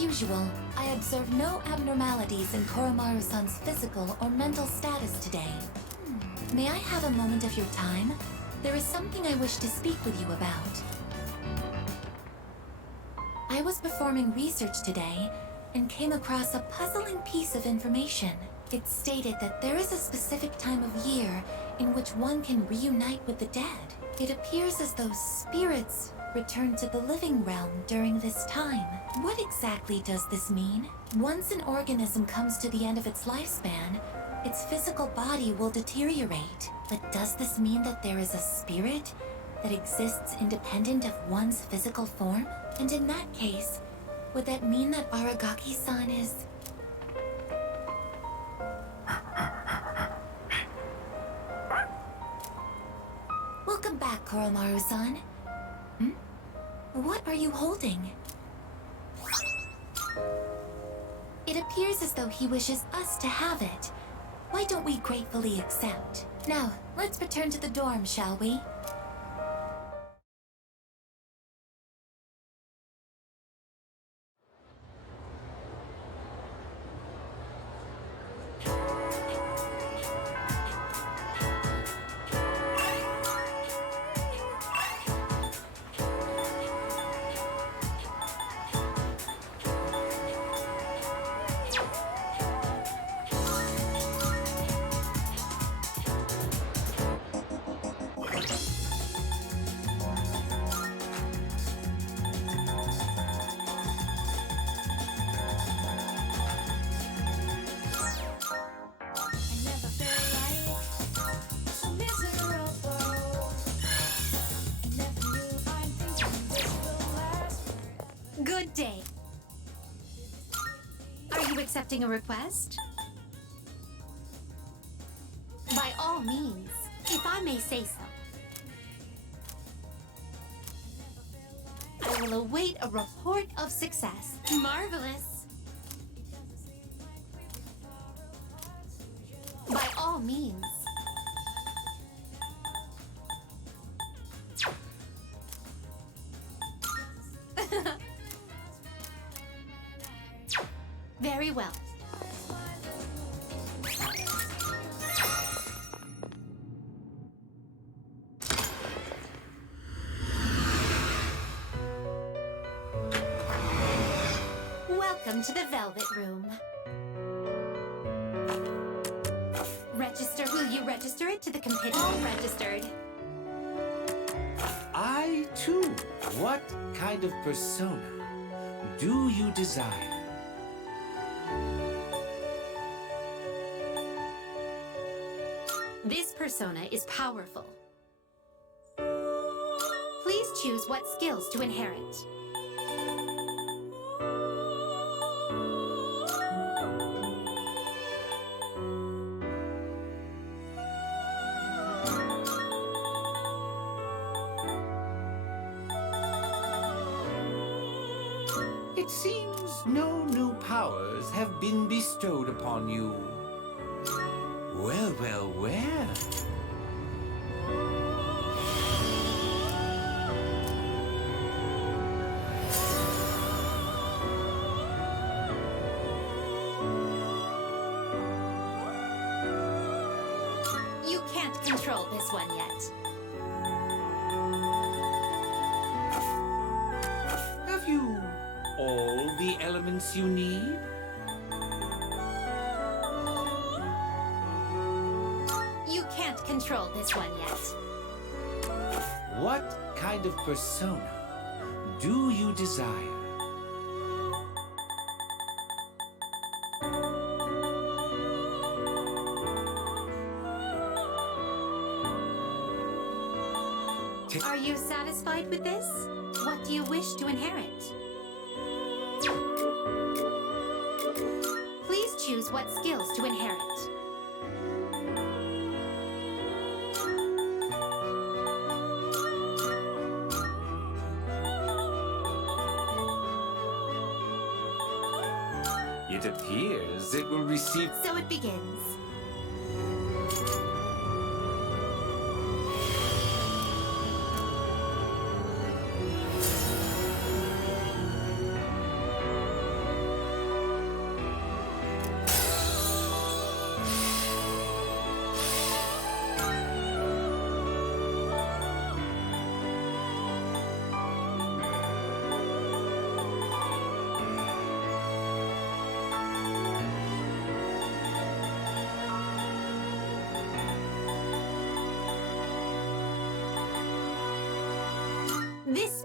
usual, I observe no abnormalities in Koromaru-san's physical or mental status today. May I have a moment of your time? There is something I wish to speak with you about. I was performing research today and came across a puzzling piece of information. It stated that there is a specific time of year in which one can reunite with the dead. It appears as though spirits return to the living realm during this time. What exactly does this mean? Once an organism comes to the end of its lifespan, its physical body will deteriorate. But does this mean that there is a spirit that exists independent of one's physical form? And in that case, would that mean that Aragaki-san is... Welcome back, Koromaru-san. What are you holding? It appears as though he wishes us to have it. Why don't we gratefully accept? Now, let's return to the dorm, shall we? Good day. Are you accepting a request? By all means, if I may say so. I will await a report of success. Marvelous. By all means. Very well. Welcome to the Velvet Room. Register. Will you register it to the committee? All registered. I, too. What kind of persona do you desire? This persona is powerful. Please choose what skills to inherit. It seems no new powers have been bestowed upon you. Well, well, well. You can't control this one yet. Have you all the elements you need? You can't control this one yet. What kind of persona do you desire? Are you satisfied with this? What do you wish to inherit? Please choose what skills to inherit. It appears it will receive... So it begins.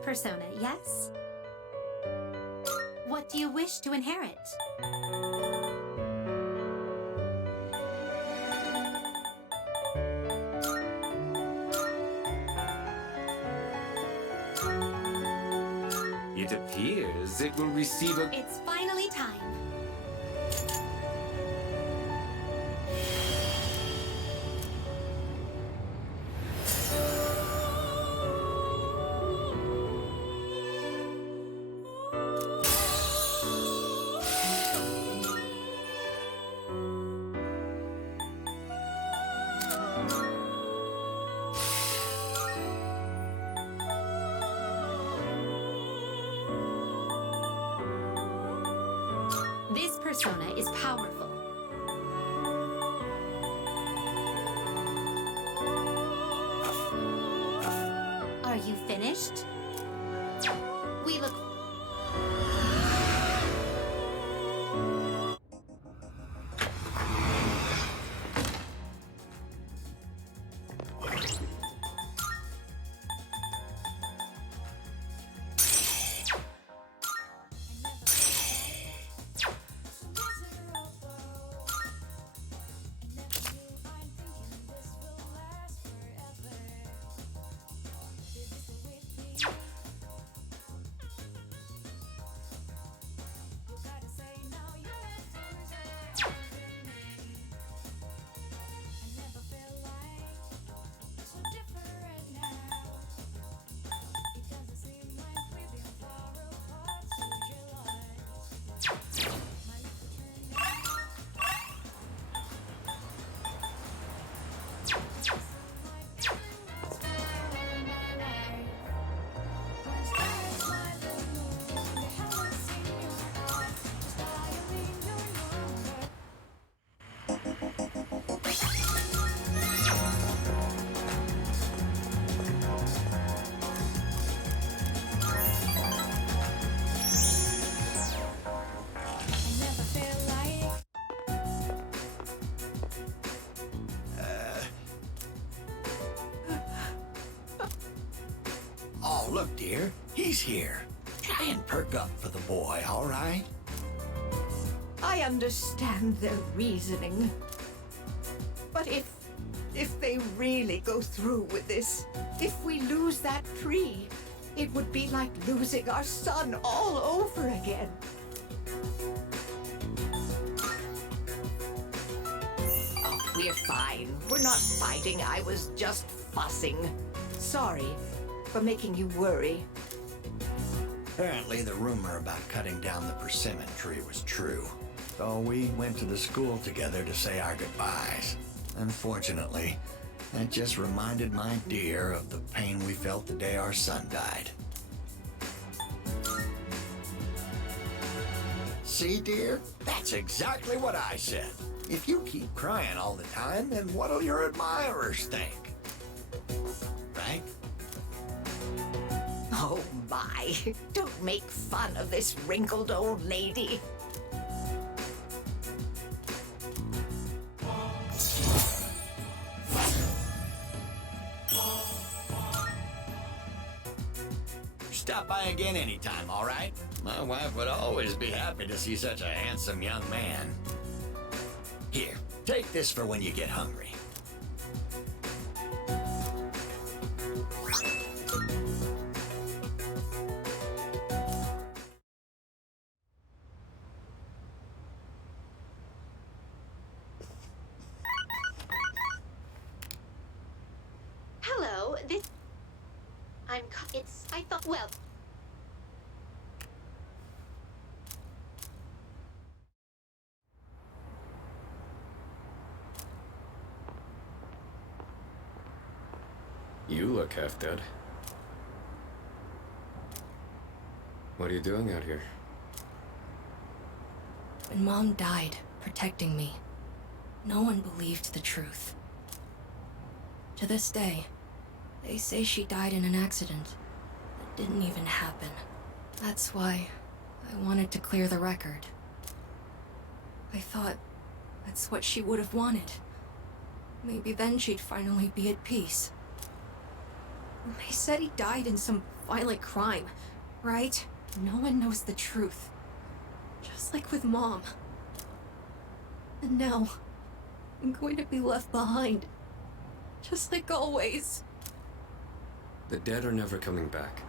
persona, yes? What do you wish to inherit? It appears it will receive a... It's finally time. This persona is powerful. Are you finished? We look... Oh, look, dear. He's here. Try and perk up for the boy, all right? I understand their reasoning. But if they really go through with this, if we lose that tree, it would be like losing our son all over again. Oh, we're fine. We're not fighting. I was just fussing. Sorry for making you worry. Apparently, the rumor about cutting down the persimmon tree was true. So we went to the school together to say our goodbyes. Unfortunately, that just reminded my dear of the pain we felt the day our son died. See, dear? That's exactly what I said. If you keep crying all the time, then what'll your admirers think? Right? Oh my, don't make fun of this wrinkled old lady. Stop by again anytime, all right? My wife would always be happy to see such a handsome young man. Here, take this for when you get hungry. Hello, this... I thought, well... You look half dead. What are you doing out here? When Mom died, protecting me, no one believed the truth. To this day, they say she died in an accident that didn't even happen. That's why I wanted to clear the record. I thought that's what she would have wanted. Maybe then she'd finally be at peace. They said he died in some violent crime, right? No one knows the truth. Just like with Mom. And now, I'm going to be left behind. Just like always. The dead are never coming back.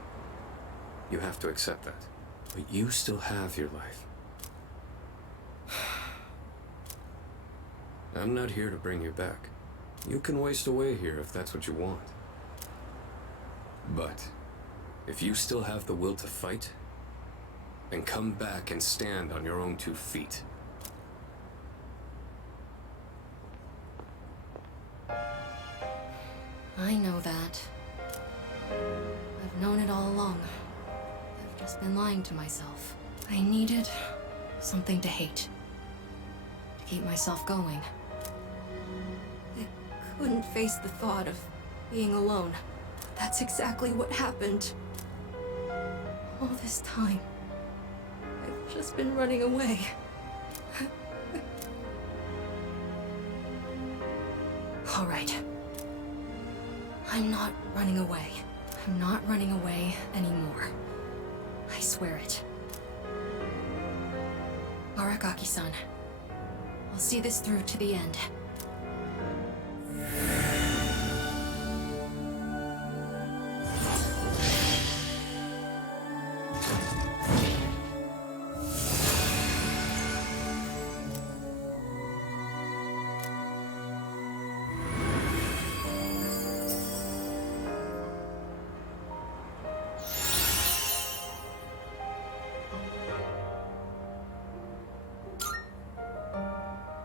You have to accept that. But you still have your life. I'm not here to bring you back. You can waste away here if that's what you want. But if you still have the will to fight, then come back and stand on your own 2 feet. I know that. I've known it all along. I've just been lying to myself. I needed something to hate. To keep myself going. I couldn't face the thought of being alone. That's exactly what happened. All this time, I've just been running away. All right. I'm not running away. I'm not running away anymore. I swear it. Arakaki-san, I'll see this through to the end.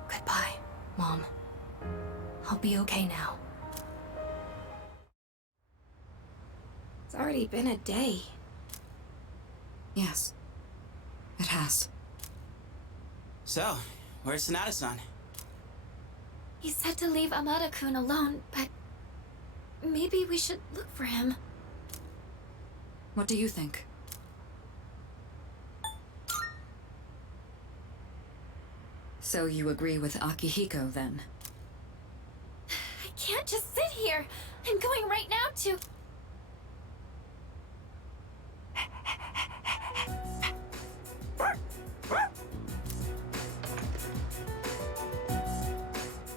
Goodbye, Mom. I'll be okay now. It's already been a day. Yes, it has. So, where's Sonata-san? He said to leave Amada-kun alone, but maybe we should look for him. What do you think? So you agree with Akihiko, then? I can't just sit here. I'm going right now to...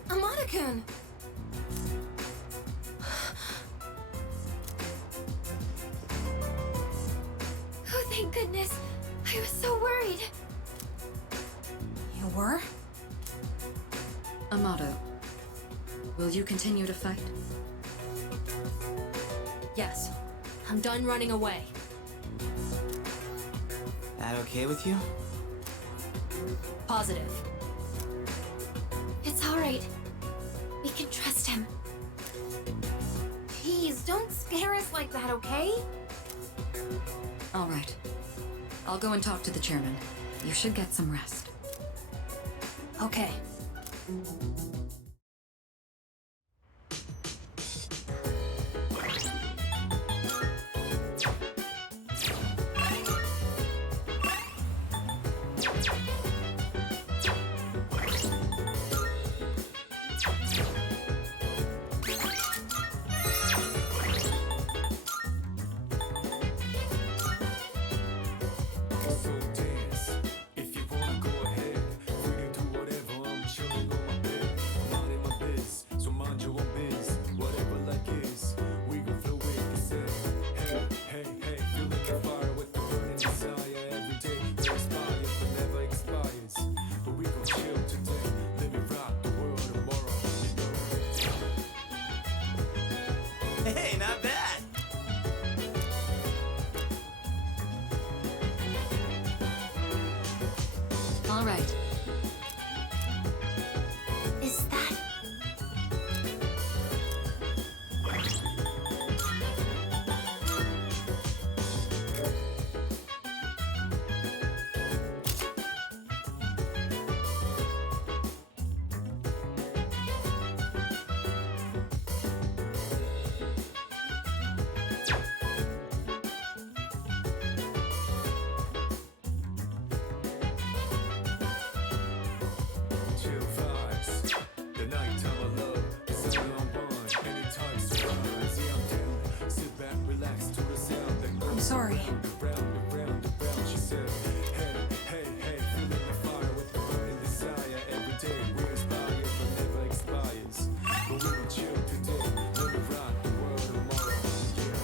Amada-kun! Oh, thank goodness. I was so worried. You were? Amado, will you continue to fight? Yes. I'm done running away. That okay with you? Positive. It's all right. We can trust him. Please, don't scare us like that, okay? All right. I'll go and talk to the chairman. You should get some rest. Okay. So dance. If you wanna go ahead, free to do whatever. I'm chilling on my bed. I'm minding my biz, so mind your own biz. Whatever like is, we gon' flow with the set. Hey, hey, hey, feel like a fire with the burning desire every day. They expire, but never expires. But we gon' chill today. Let me rock the world tomorrow. Hey, not bad! All right. Is that... sorry. Round and round and round, she said, hey, hey, hey, feeling the fire with the burning desire. Every day we aspire, but never expires. But we will chill today, let me rock the world tomorrow. Yeah.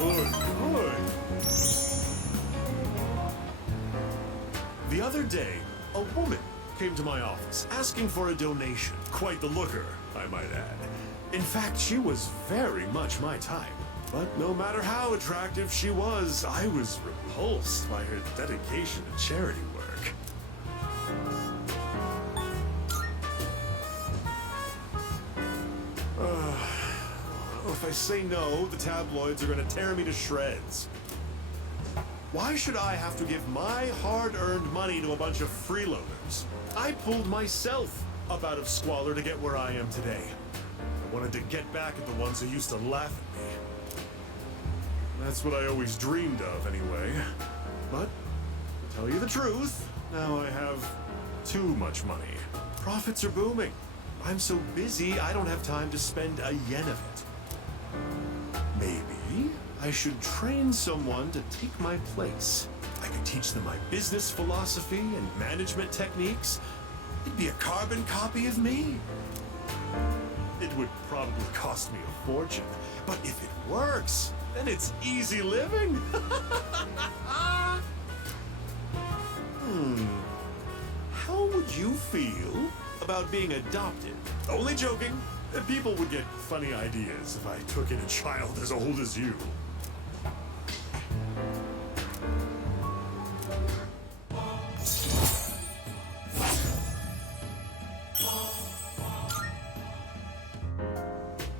Good, good. The other day, a woman came to my office asking for a donation. Quite the looker, I might add. In fact, she was very much my type. But no matter how attractive she was, I was repulsed by her dedication to charity work. If I say no, the tabloids are gonna tear me to shreds. Why should I have to give my hard-earned money to a bunch of freeloaders? I pulled myself up out of squalor to get where I am today. I wanted to get back at the ones who used to laugh at me. That's what I always dreamed of, anyway. But, to tell you the truth, now I have too much money. Profits are booming. I'm so busy, I don't have time to spend a yen of it. Maybe I should train someone to take my place. I could teach them my business philosophy and management techniques. It'd be a carbon copy of me. It would probably cost me a fortune, but if it works, then it's easy living. How would you feel about being adopted? Only joking. People would get funny ideas if I took in a child as old as you.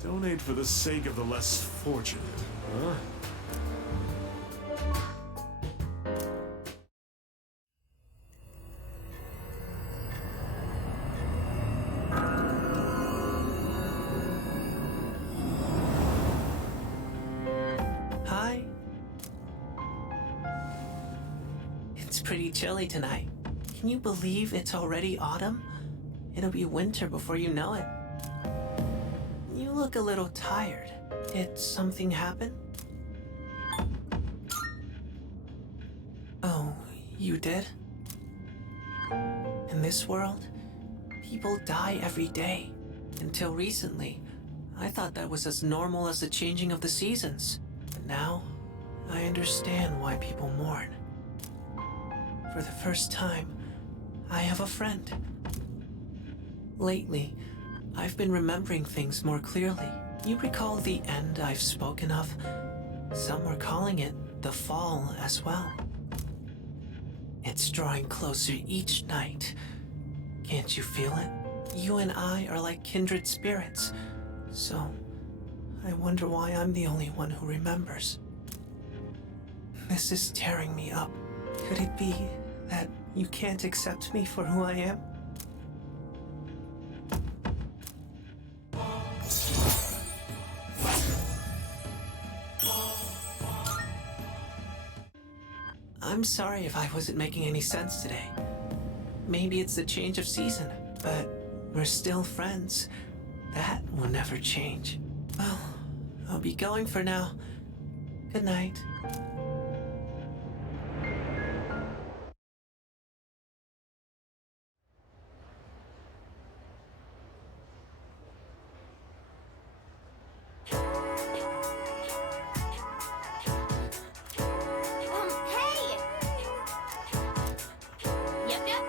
Donate for the sake of the less fortunate, huh? Hi. It's pretty chilly tonight. Can you believe it's already autumn? It'll be winter before you know it. You look a little tired. Did something happen? Oh, you did? In this world, people die every day. Until recently, I thought that was as normal as the changing of the seasons. But now, I understand why people mourn. For the first time, I have a friend. Lately, I've been remembering things more clearly. You recall the end I've spoken of? Some were calling it the fall as well. It's drawing closer each night. Can't you feel it? You and I are like kindred spirits. So, I wonder why I'm the only one who remembers. This is tearing me up. Could it be that you can't accept me for who I am? I'm sorry if I wasn't making any sense today. Maybe it's the change of season, but we're still friends. That will never change. Well, I'll be going for now. Good night. Hey! Yep, yep.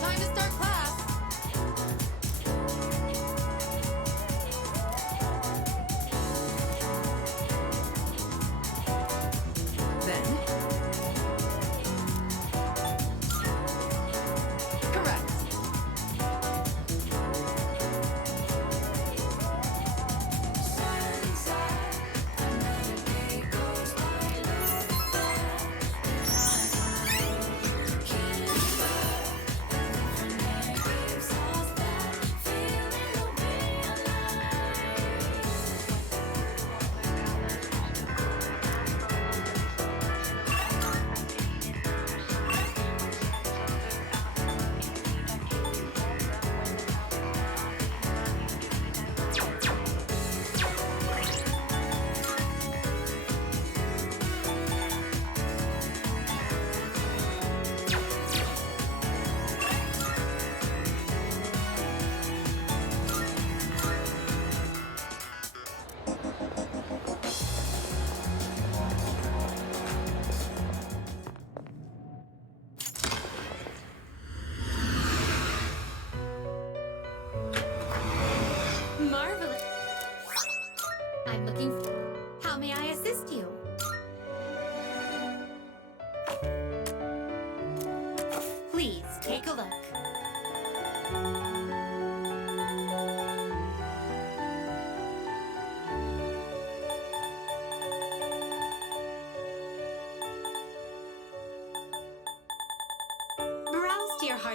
Time to start class.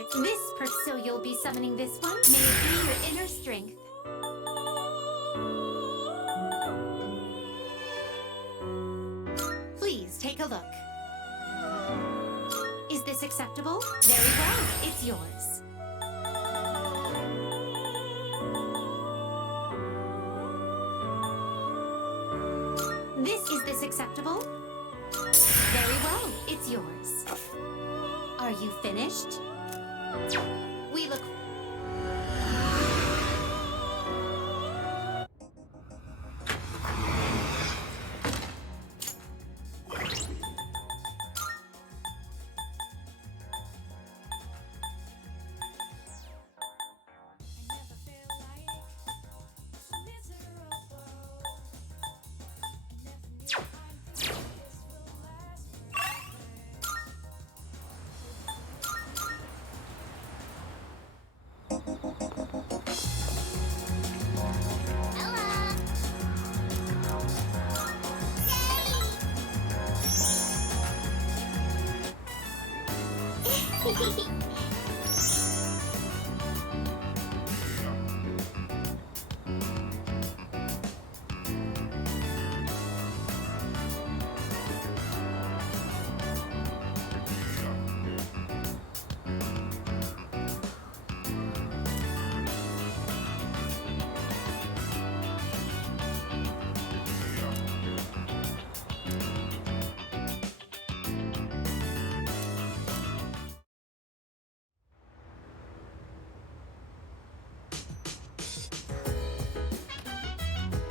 It's this so you'll be summoning this one? May it be your inner strength. Please take a look. Is this acceptable? Very well, it's yours. Is this acceptable? Very well, it's yours. Are you finished? We look...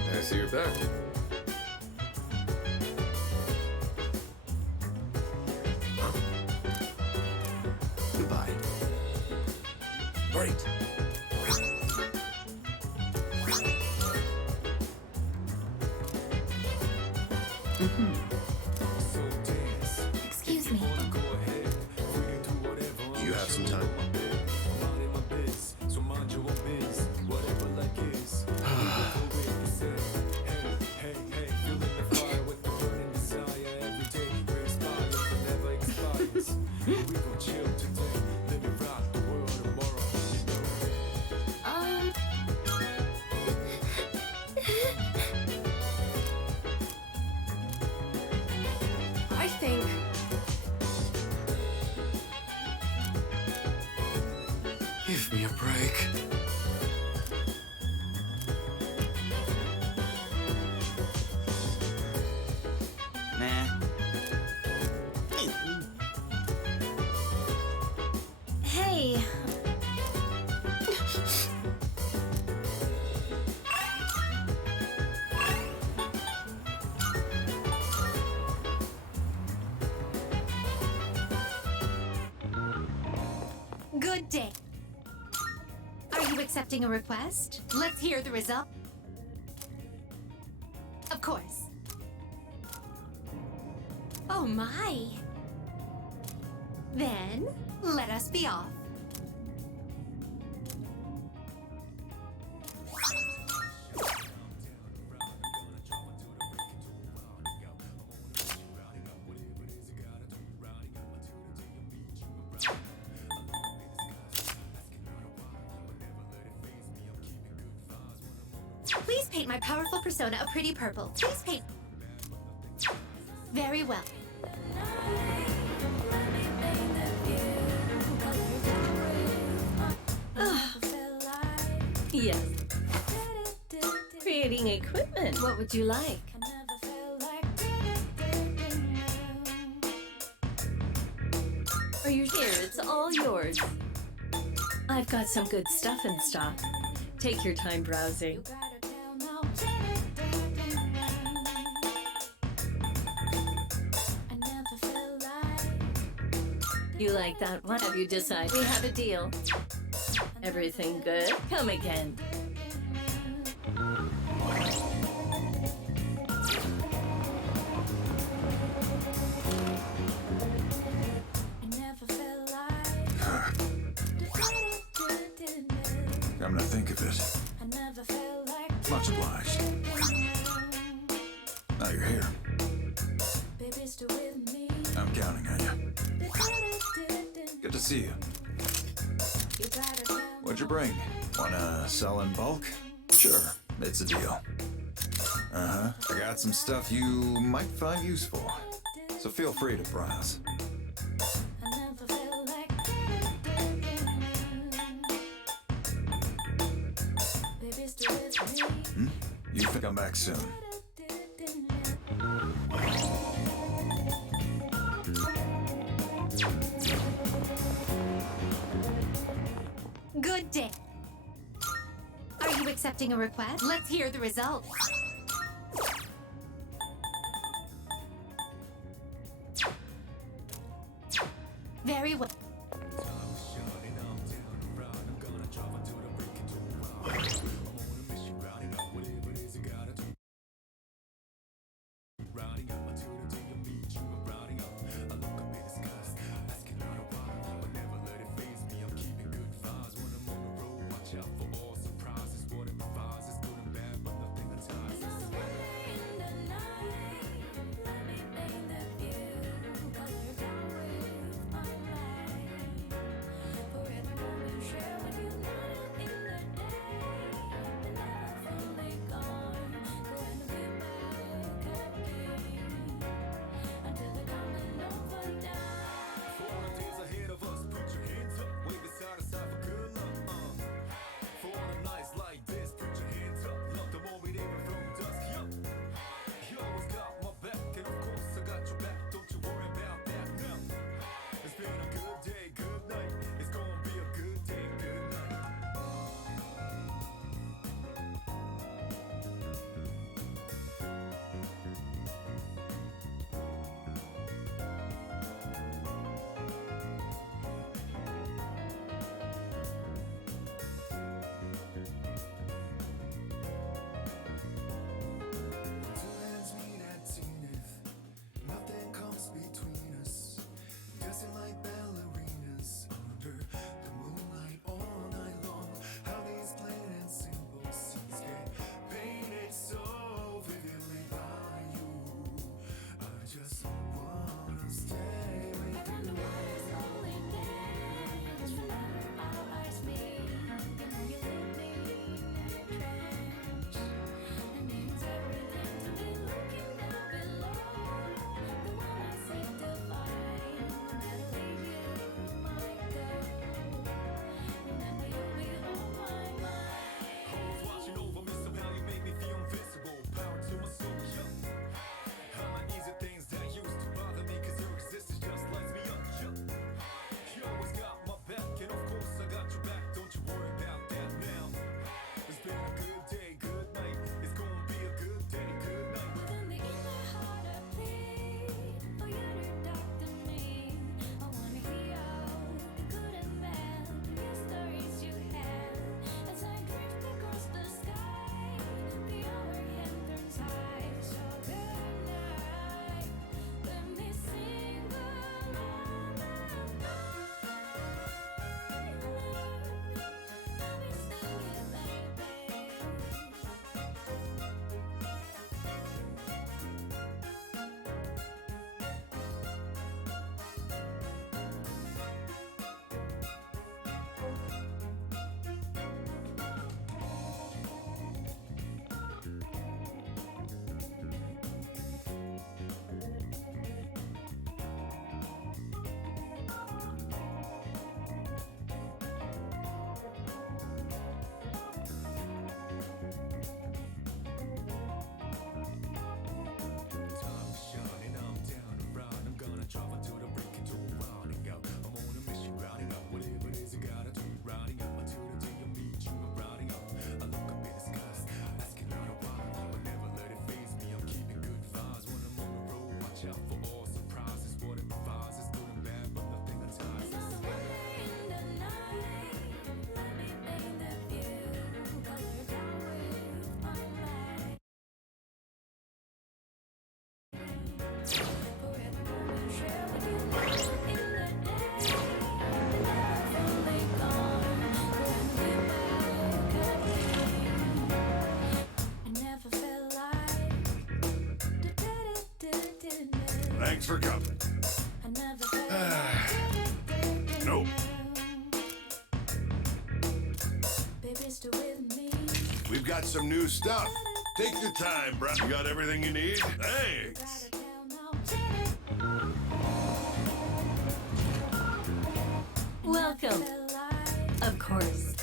I see you're back. Goodbye. Great. Excuse me. Do you have some time? I think Give me a break. Nah. Hey. Good day. Are you accepting a request? Let's hear the result. Of course. Oh my. Then, let us be off. Please paint my powerful persona a pretty purple. Please paint. Very well. Yes. Creating equipment. What would you like? Are you here? It's all yours. I've got some good stuff in stock. Take your time browsing. You like that one? Have you decided? We have a deal. Everything good? Come again. Come to think of it, much obliged. Now you're here. I'm counting on you. Good to see you. What'd you bring? Wanna sell in bulk? Sure, it's a deal. Uh-huh. I got some stuff you might find useful, so feel free to browse. You can come back soon. Good day. Are you accepting a request? Let's hear the results. Very well. Thanks for coming. Nope. We've got some new stuff. Take your time, bruh. You got everything you need? Thanks. Welcome. Of course.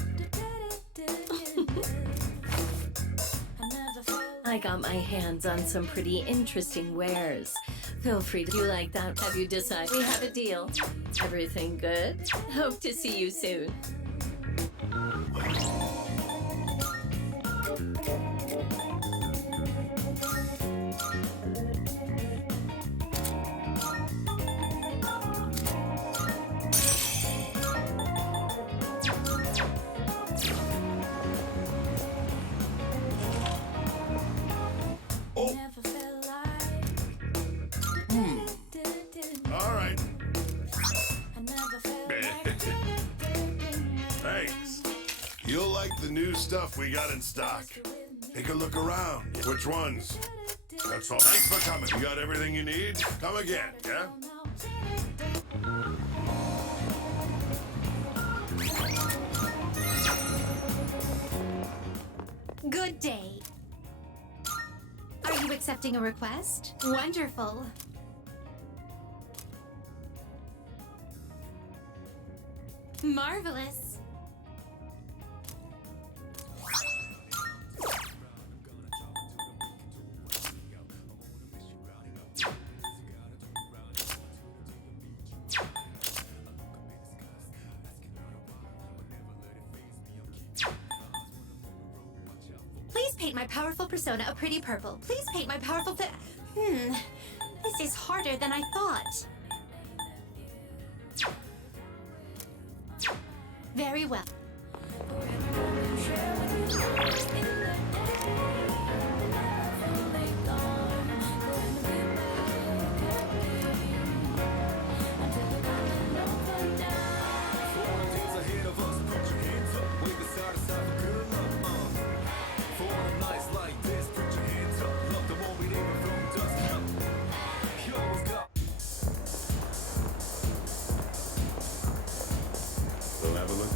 I got my hands on some pretty interesting wares. Feel free to. You like that? Have you decided? We have a deal. Everything good? Hope to see you soon. All right. Thanks. You'll like the new stuff we got in stock. Take a look around. Which ones? That's all. Thanks for coming. You got everything you need? Come again, yeah? Good day. Are you accepting a request? Wonderful. Marvelous. Please paint my powerful persona a pretty purple. Please paint my powerful This is harder than I thought. Very well. We'll have a look.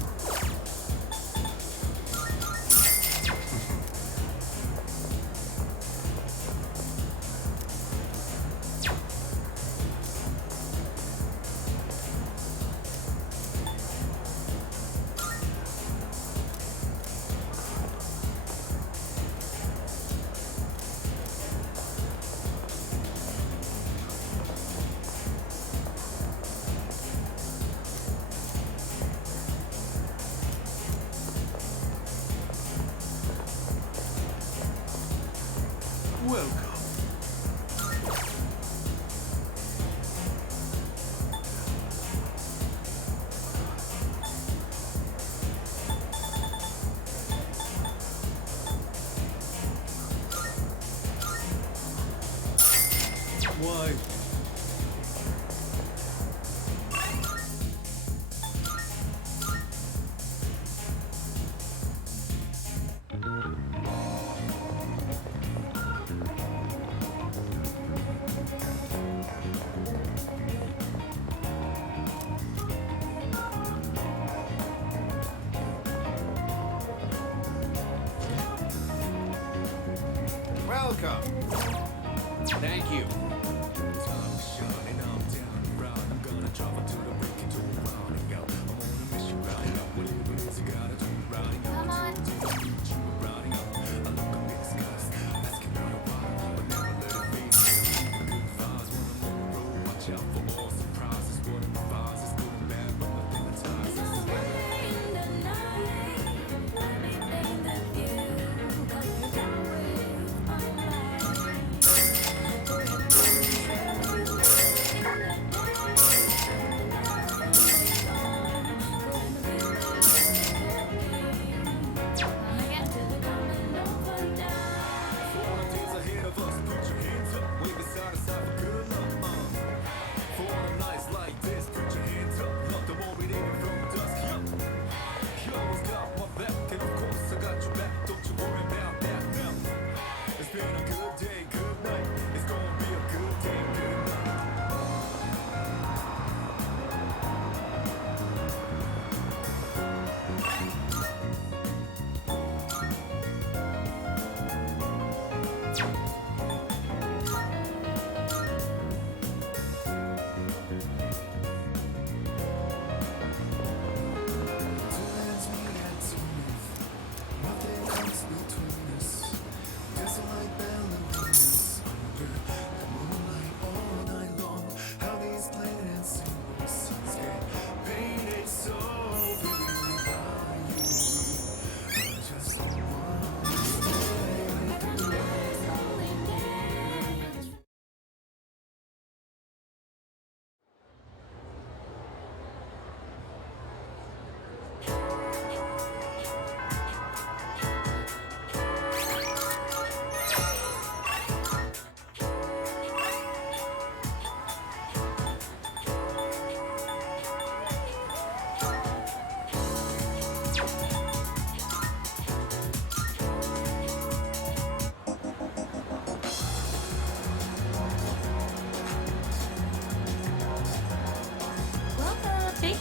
Welcome. Why? Welcome. Thank you. Come on.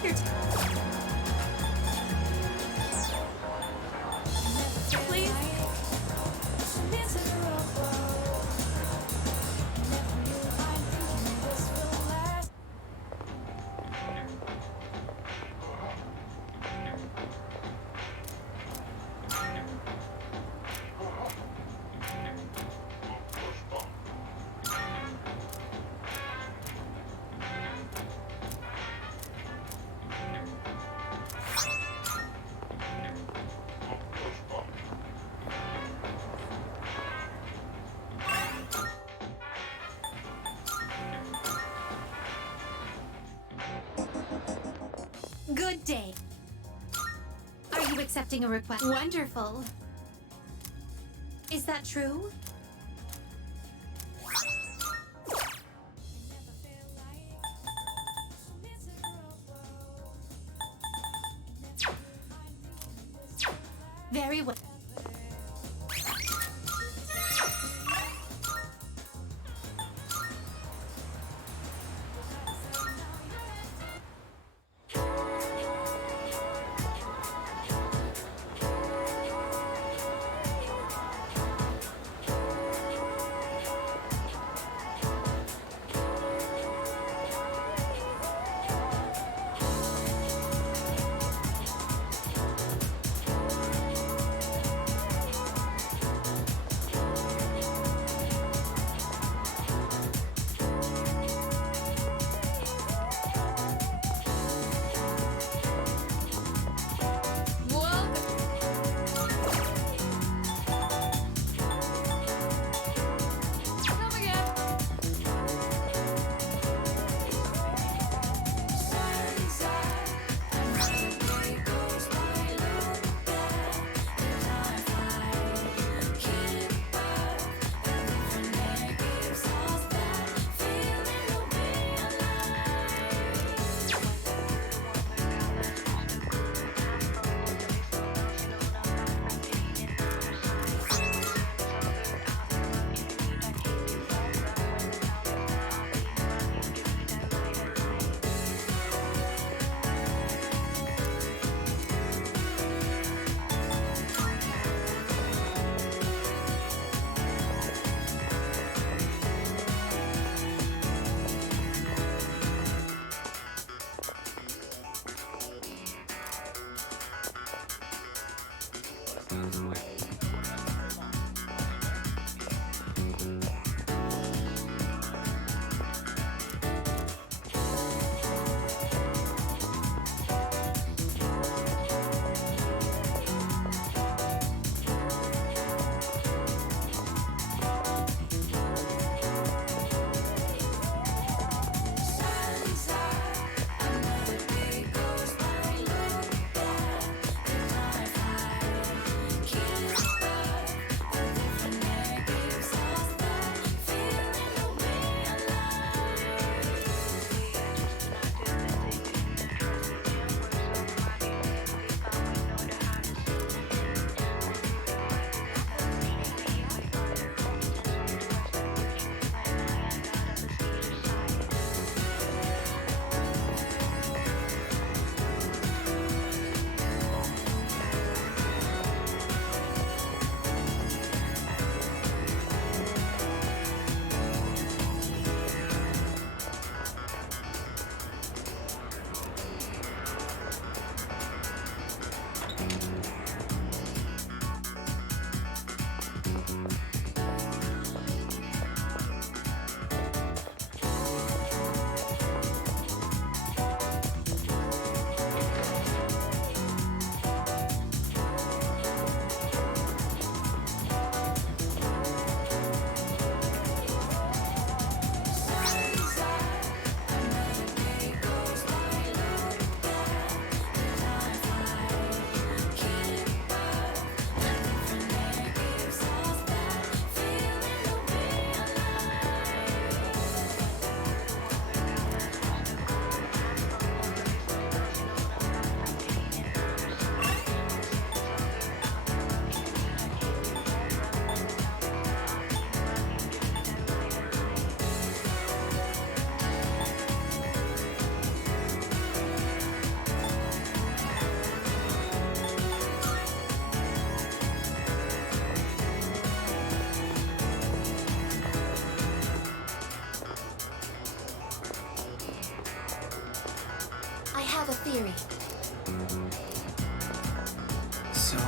your Please? Good day. Are you accepting a request? Wonderful. Is that true? Very well. theory. So...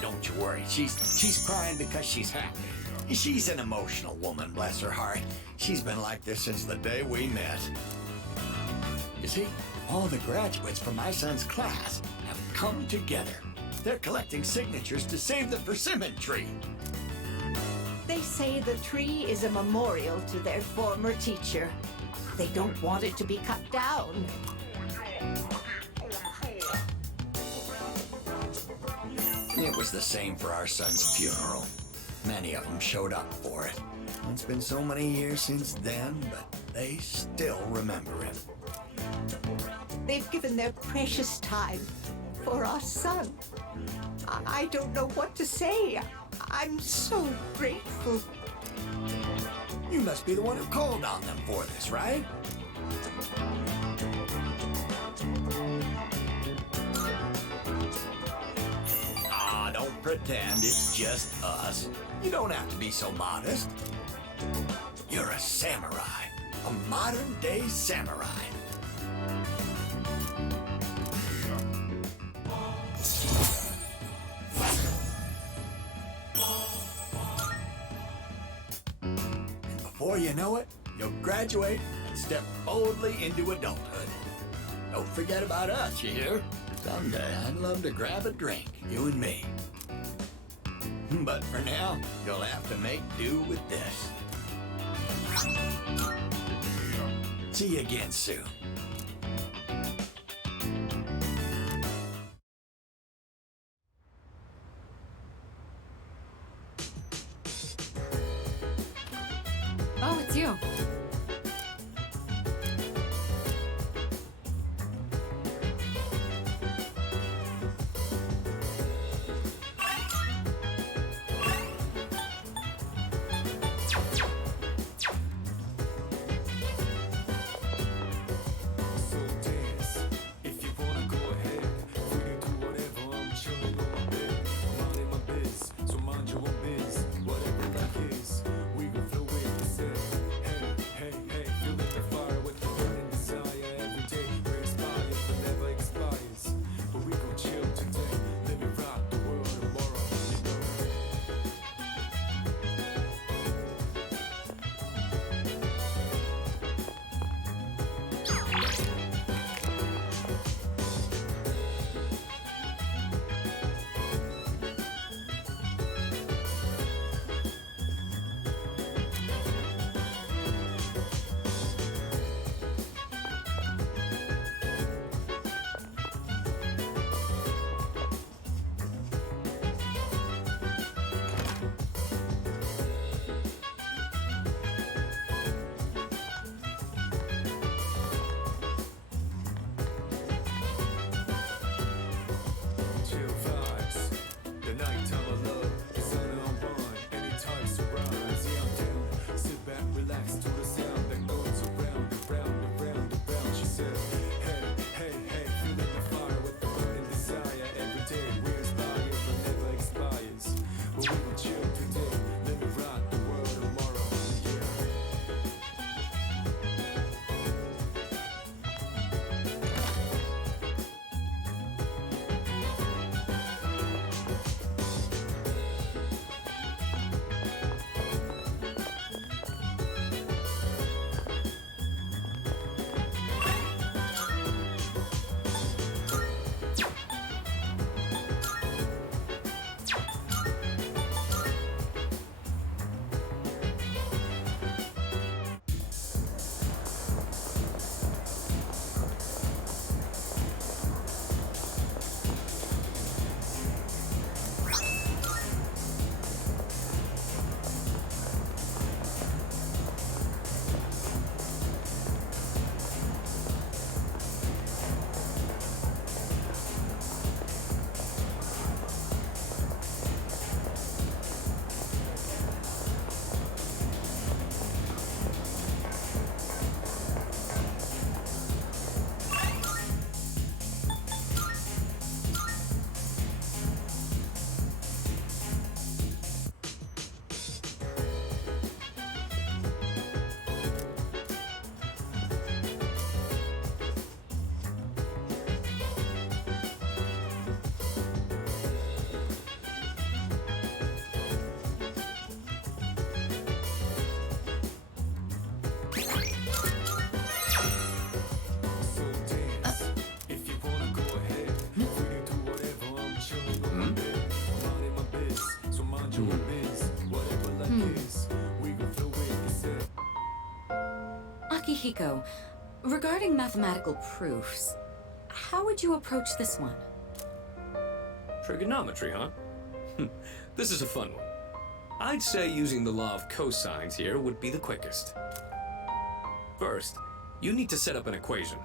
Don't you worry. She's crying because she's happy. She's an emotional woman, bless her heart. She's been like this since the day we met. You see, all the graduates from my son's class have come together. They're collecting signatures to save the persimmon tree. They say the tree is a memorial to their former teacher. They don't want it to be cut down. It was the same for our son's funeral. Many of them showed up for it. It's been so many years since then, but they still remember him. They've given their precious time for our son. I don't know what to say. I'm so grateful. You must be the one who called on them for this, right? Ah, don't pretend it's just us. You don't have to be so modest. You're a samurai. A modern-day samurai. And before you know it, you'll graduate and step boldly into adulthood. Don't forget about us, you hear? Someday I'd love to grab a drink, you and me. But for now, you'll have to make do with this. See you again soon. Oh, it's you. So dance. If you wanna go ahead, free to do whatever. I'm chilling on my bed, minding my biz. So mind your own biz, whatever that is. We gon' flow with the set. Hey, hey, hey, feeling the fire with the burning desire every day. We're inspired, but never expires. But we gon' chill today, let me rock the world tomorrow. You know. Chill vibes, the nighttime of love, the sun on wine, anytime surprise. Yeah, I'm down. Sit back, relax to the sound that goes around, around, around, around. She said, hey, hey, hey, feeling the fire with the burning desire every day. We're inspired, but never expires. But we gon' chill today, let me rock the world tomorrow. Yeah. So dance. If you wanna go ahead, free to do whatever. I'm chilling on my bed, minding my biz. So mind your own biz, whatever life is. We gon' flow with the set. Akihiko, regarding mathematical proofs, how would you approach this one? Trigonometry, huh? This is a fun one. I'd say using the law of cosines here would be the quickest. First, you need to set up an equation.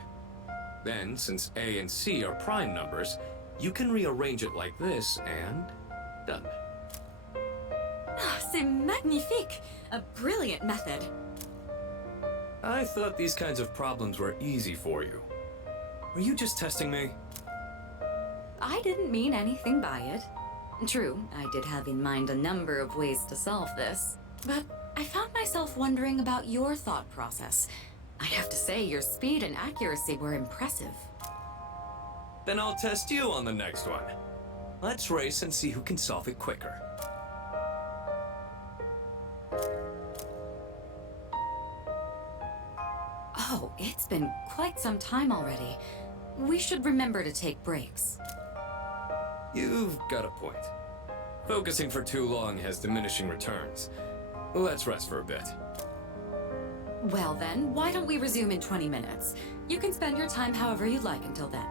Then, since a and c are prime numbers, you can rearrange it like this and done. Ah, c'est magnifique! A brilliant method. I thought these kinds of problems were easy for you. Were you just testing me? I didn't mean anything by it. True, I did have in mind a number of ways to solve this, but I found myself wondering about your thought process. I have to say, your speed and accuracy were impressive. Then I'll test you on the next one. Let's race and see who can solve it quicker. Oh, it's been quite some time already. We should remember to take breaks. You've got a point. Focusing for too long has diminishing returns. Let's rest for a bit. Well then, why don't we resume in 20 minutes? You can spend your time however you'd like until then.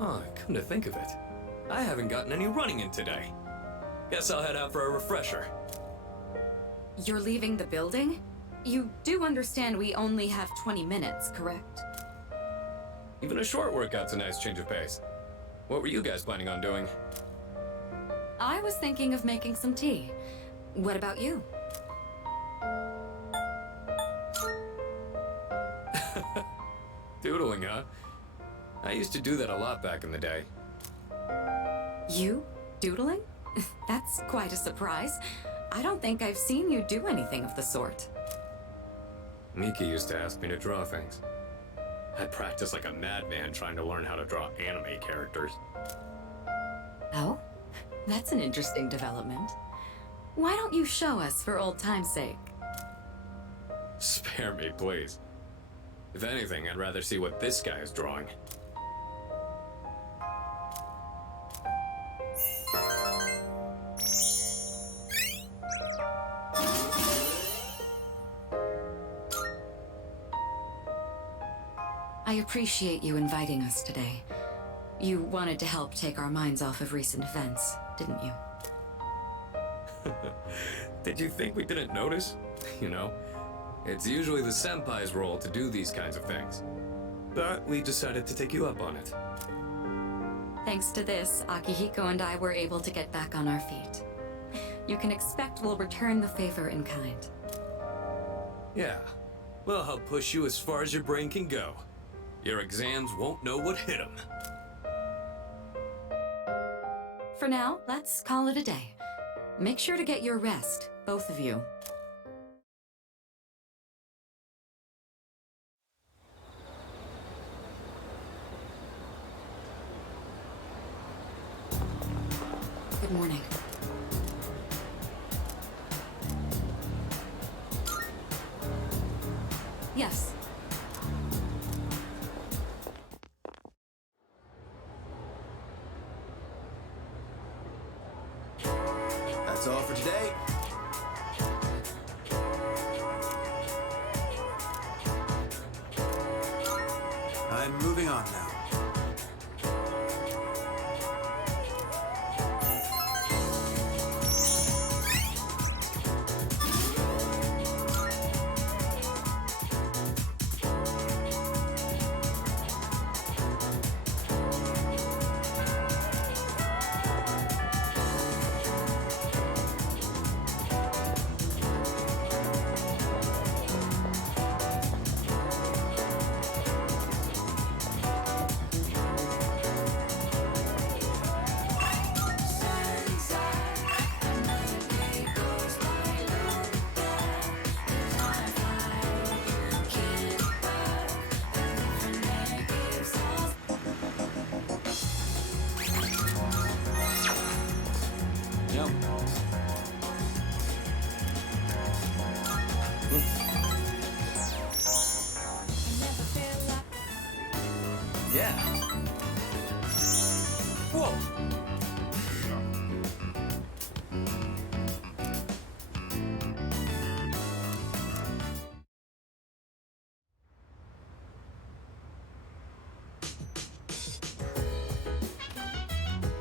Oh, come to think of it, I haven't gotten any running in today. Guess I'll head out for a refresher. You're leaving the building? You do understand we only have 20 minutes, correct? Even a short workout's a nice change of pace. What were you guys planning on doing? I was thinking of making some tea. What about you? Doodling, huh? I used to do that a lot back in the day. You? Doodling? That's quite a surprise. I don't think I've seen you do anything of the sort. Miki used to ask me to draw things. I practiced like a madman trying to learn how to draw anime characters. Oh? That's an interesting development. Why don't you show us for old time's sake? Spare me, please. If anything, I'd rather see what this guy is drawing. I appreciate you inviting us today. You wanted to help take our minds off of recent events, didn't you? Did you think we didn't notice? You know, it's usually the senpai's role to do these kinds of things. But we decided to take you up on it. Thanks to this, Akihiko and I were able to get back on our feet. You can expect we'll return the favor in kind. Yeah. Well, I'll push you as far as your brain can go. Your exams won't know what hit them. For now, let's call it a day. Make sure to get your rest, both of you. Good morning. Yes. That's all for today. I'm moving on now. Yeah. Whoa.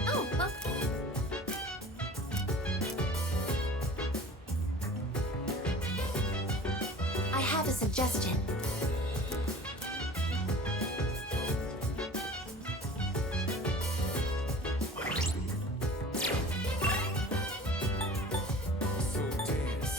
Oh, well. I have a suggestion. So dance.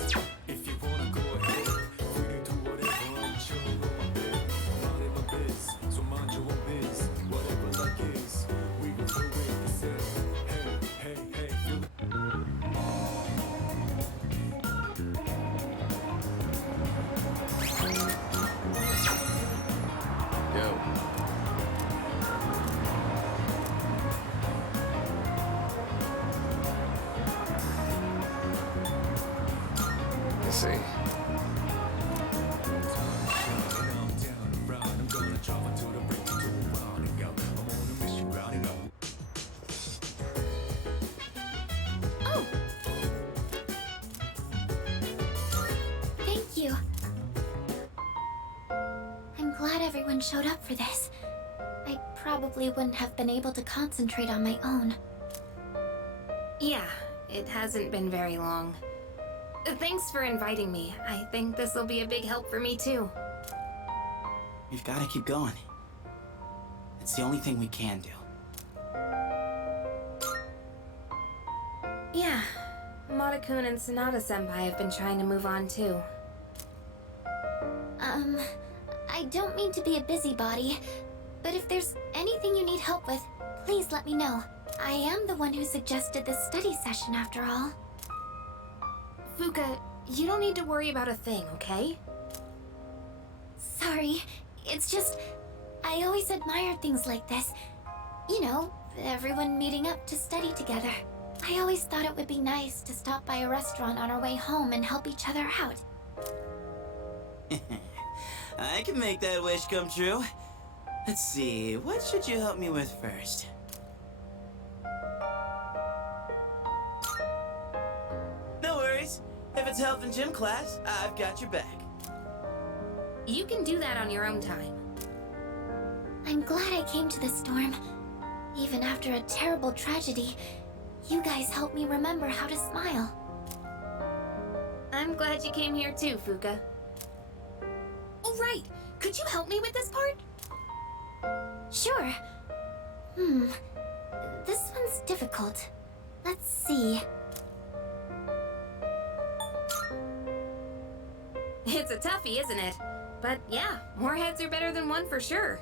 If you wanna go ahead, free to do whatever. I'm chilling on my bed, minding my biz. So mind your own biz. Whatever luck is, we gon' do it. He said, hey, hey, hey, you. everyone showed up for this. I probably wouldn't have been able to concentrate on my own. Yeah, it hasn't been very long. Thanks for inviting me. I think this will be a big help for me too. We've got to keep going. It's the only thing we can do. Yeah, Mata-kun and Sonata-senpai have been trying to move on too. I don't mean to be a busybody, but if there's anything you need help with, please let me know. I am the one who suggested this study session after all. Fuka, you don't need to worry about a thing, okay? Sorry, it's just, I always admire things like this. You know, everyone meeting up to study together. I always thought it would be nice to stop by a restaurant on our way home and help each other out. I can make that wish come true. Let's see, what should you help me with first? No worries. If it's health and gym class, I've got your back. You can do that on your own time. I'm glad I came to the storm. Even after a terrible tragedy, you guys helped me remember how to smile. I'm glad you came here too, Fuka. Oh, right! Could you help me with this part? Sure. This one's difficult. Let's see. It's a toughie, isn't it? But yeah, more heads are better than one for sure.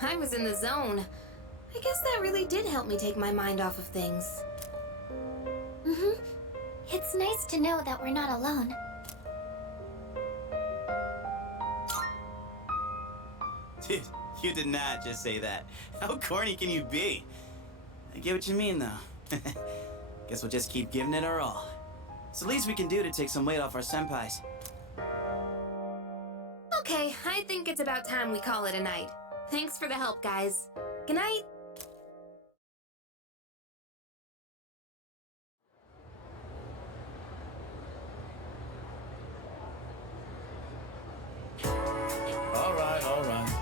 I was in the zone. I guess that really did help me take my mind off of things. It's nice to know that we're not alone. Dude, you did not just say that. How corny can you be? I get what you mean, though. Guess we'll just keep giving it our all. It's the least we can do to take some weight off our senpais. Okay, I think it's about time we call it a night. Thanks for the help, guys. Good night. All right, all right.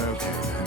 Okay, then.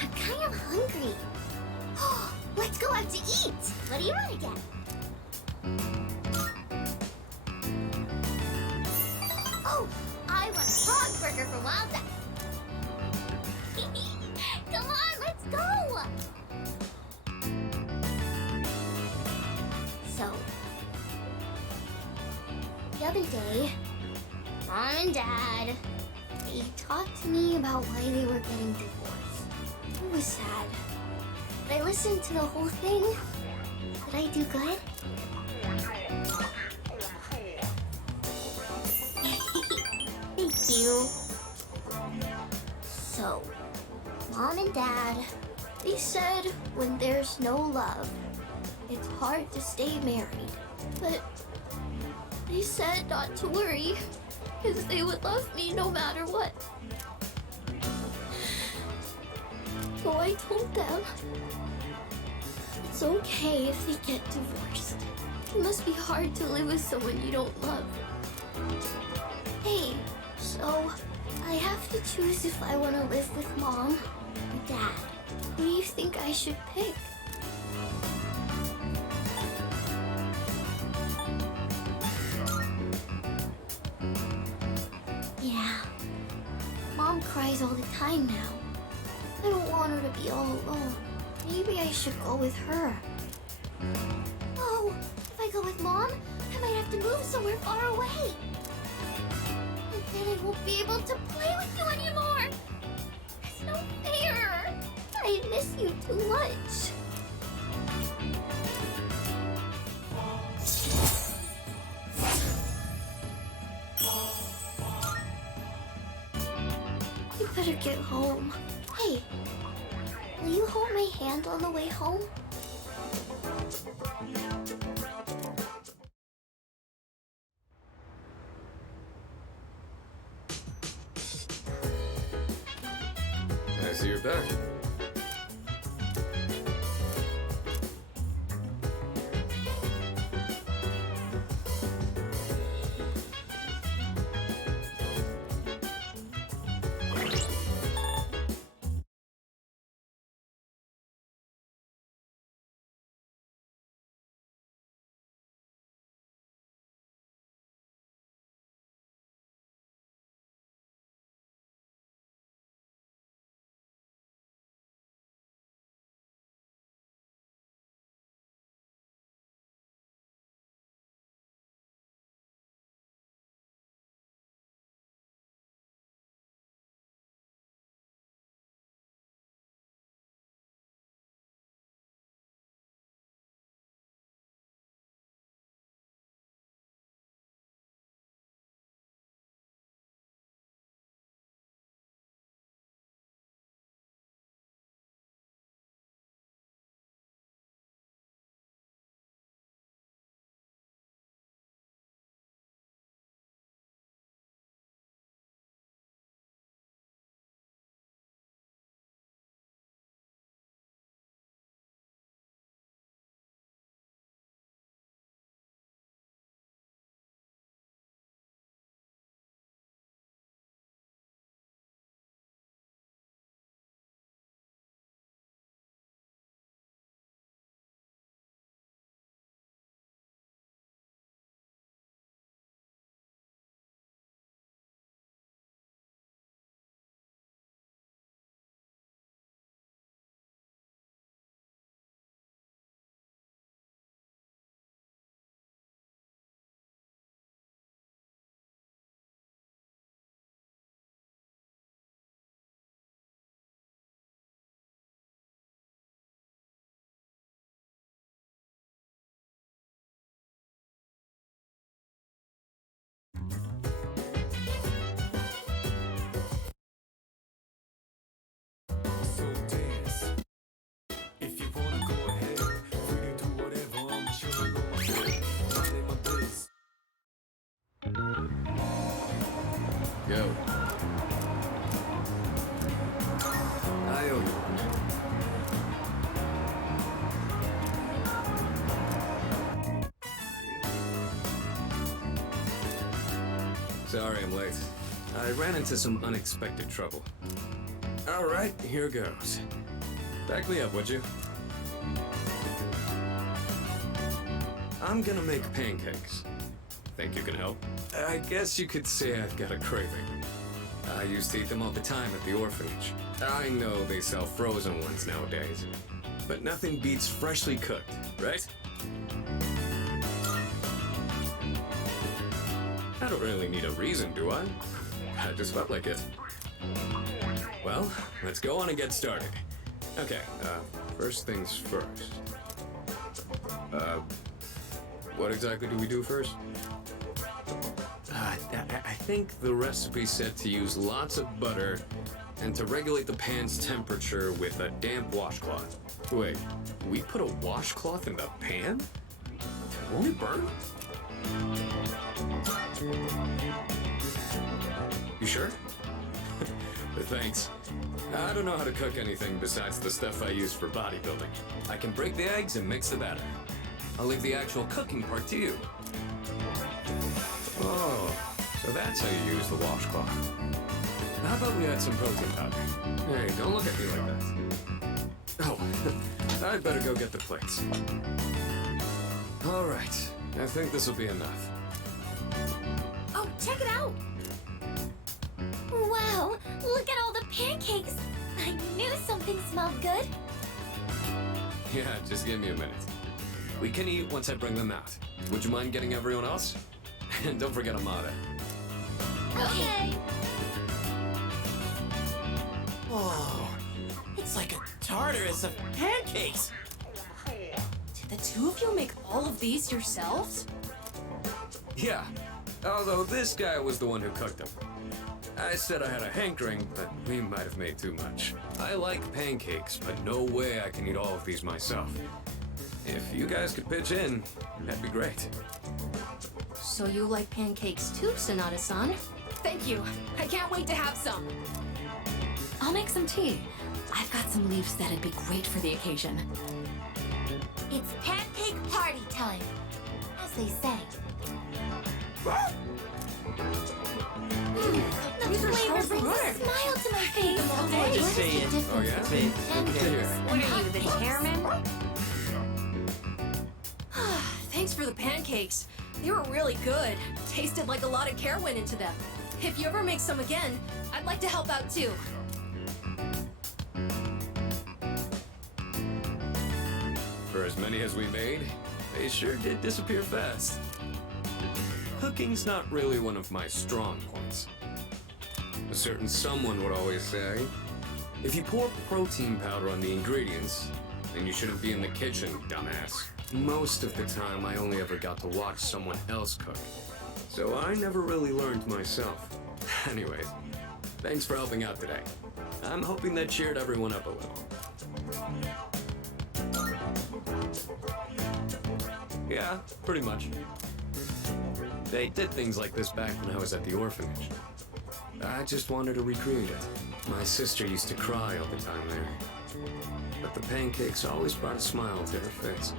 I'm kind of hungry. Let's go out to eat. What do you want to get? Oh, I want a frog burger from Wild Duck. Come on, let's go. So, the other day, Mom and Dad, they talked to me about why they were getting divorced. It was sad. I listened to the whole thing, but Did I do good? Thank you. So, Mom and Dad, they said when there's no love, it's hard to stay married. But they said not to worry, because they would love me no matter what. So I told them it's okay if they get divorced. It must be hard to live with someone you don't love. Hey, so I have to choose if I want to live with Mom or Dad. Who do you think I should pick? Yeah. Mom cries all the time now. I don't want her to be all alone. Maybe I should go with her. Oh, if I go with Mom, I might have to move somewhere far away. And then I won't be able to play with you anymore. It's no fair. I miss you too much. You better get home. Hey, will you hold my hand on the way home? I see you're back. So dance. If you wanna go ahead, free to do whatever. I'm chilling on my bed, minding my biz. Go. I owe you one. Sorry I'm late. I ran into some unexpected trouble. All right, here goes. Back me up, would you? I'm gonna make pancakes. Think you can help? I guess you could say I've got a craving. I used to eat them all the time at the orphanage. I know they sell frozen ones nowadays, but nothing beats freshly cooked, right? I don't really need a reason, do I? I just felt like it. Well, let's go on and get started. Okay, first things first. What exactly do we do first? I think the recipe said to use lots of butter and to regulate the pan's temperature with a damp washcloth. Wait, we put a washcloth in the pan? Won't it burn? You sure? Thanks. I don't know how to cook anything besides the stuff I use for bodybuilding. I can break the eggs and mix the batter. I'll leave the actual cooking part to you. Oh, so that's how you use the washcloth. How about we add some protein powder? Hey, don't look at me like that. Oh, I'd better go get the plates. All right, I think this will be enough. Oh, check it out! Wow, look at all the pancakes! I knew something smelled good. Yeah, just give me a minute. We can eat once I bring them out. Would you mind getting everyone else? And don't forget Amada. Okay. Whoa, it's like a Tartarus of pancakes. Did the two of you make all of these yourselves? Yeah, although this guy was the one who cooked them. I said I had a hankering, but we might have made too much. I like pancakes, but no way I can eat all of these myself. If you guys could pitch in, that'd be great. So you like pancakes too, Sonata-san? Thank you. I can't wait to have some. I'll make some tea. I've got some leaves that'd be great for the occasion. It's pancake party time, as they say. The flavor brings a smile to my face. Just say it. Oh, yeah? Say it. Okay. What are you, the chairman? Thanks for the pancakes. They were really good. Tasted like a lot of care went into them. If you ever make some again, I'd like to help out too. For as many as we made, they sure did disappear fast. Cooking's not really one of my strong points. A certain someone would always say, if you pour protein powder on the ingredients, then you shouldn't be in the kitchen, dumbass. Most of the time, I only ever got to watch someone else cook. So I never really learned myself. Anyways, thanks for helping out today. I'm hoping that cheered everyone up a little. Yeah, pretty much. They did things like this back when I was at the orphanage. I just wanted to recreate it. My sister used to cry all the time there. But the pancakes always brought a smile to her face.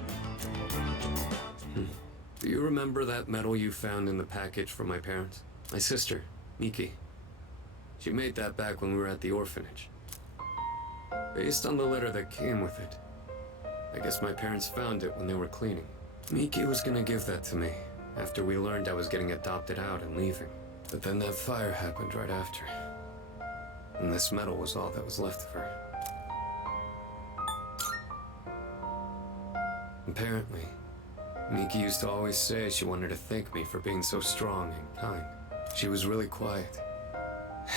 Do you remember that medal you found in the package from my parents? My sister, Miki. She made that back when we were at the orphanage. Based on the letter that came with it. I guess my parents found it when they were cleaning. Miki was gonna give that to me after we learned I was getting adopted out and leaving. But then that fire happened right after. And this medal was all that was left of her. Apparently, Miki used to always say she wanted to thank me for being so strong and kind. She was really quiet,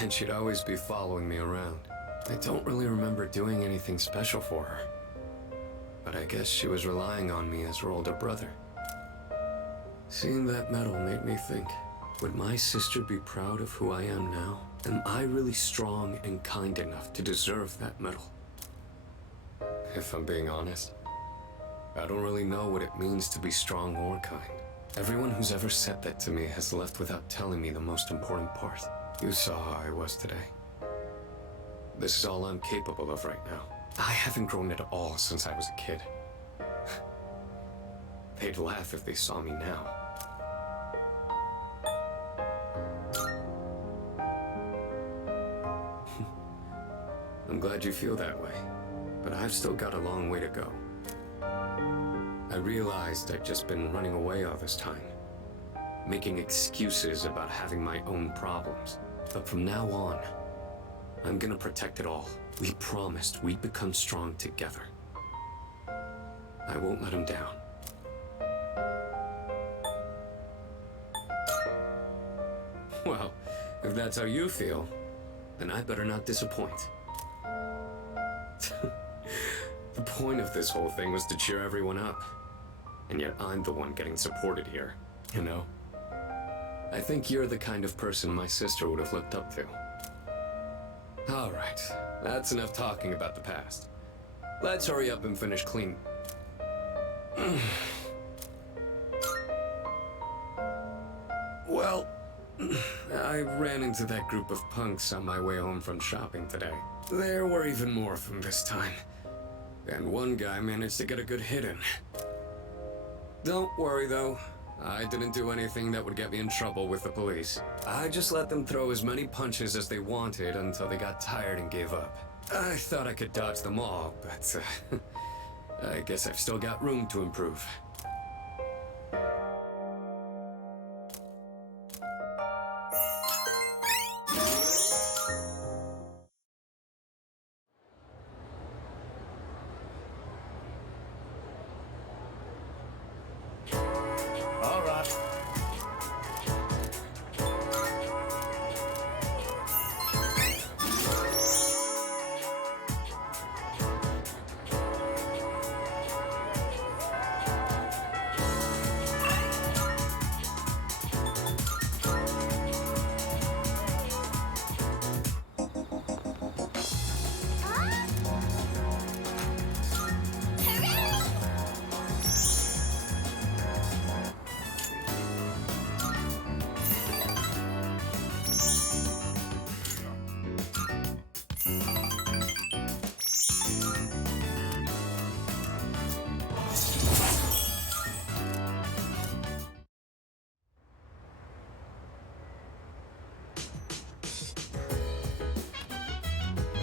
and she'd always be following me around. I don't really remember doing anything special for her, but I guess she was relying on me as her older brother. Seeing that medal made me think, would my sister be proud of who I am now? Am I really strong and kind enough to deserve that medal? If I'm being honest, I don't really know what it means to be strong or kind. Everyone who's ever said that to me has left without telling me the most important part. You saw how I was today. This is all I'm capable of right now. I haven't grown at all since I was a kid. They'd laugh if they saw me now. I'm glad you feel that way, but I've still got a long way to go. I realized I'd just been running away all this time, making excuses about having my own problems. But from now on, I'm gonna protect it all. We promised we'd become strong together. I won't let him down. Well, if that's how you feel, then I better not disappoint. The point of this whole thing was to cheer everyone up. and yet I'm the one getting supported here, you know? I think you're the kind of person my sister would have looked up to. All right, that's enough talking about the past. Let's hurry up and finish clean. Well, I ran into that group of punks on my way home from shopping today. There were even more of them this time. And one guy managed to get a good hit in. Don't worry though, I didn't do anything that would get me in trouble with the police. I just let them throw as many punches as they wanted until they got tired and gave up. I thought I could dodge them all, but I guess I've still got room to improve. All right.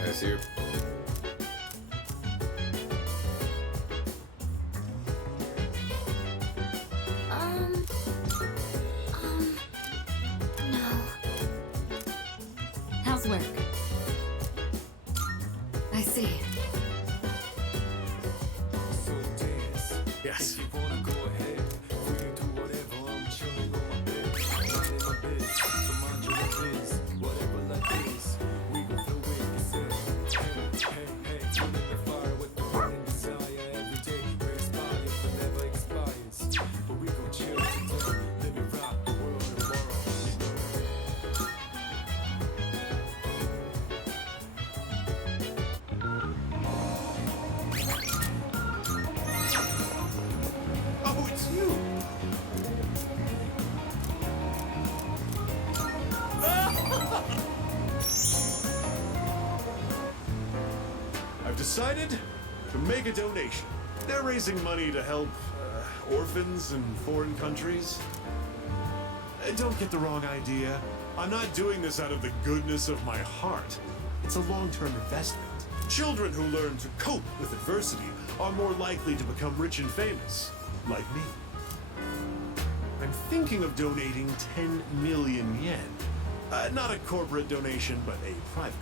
Nice here. No. How's work? I see. Yes. Oh, it's you! I've decided to make a donation. They're raising money to help orphans in foreign countries. Don't get the wrong idea. I'm not doing this out of the goodness of my heart. It's a long-term investment. Children who learn to cope with adversity are more likely to become rich and famous, like me. I'm thinking of donating 10 million yen. Not a corporate donation, but a private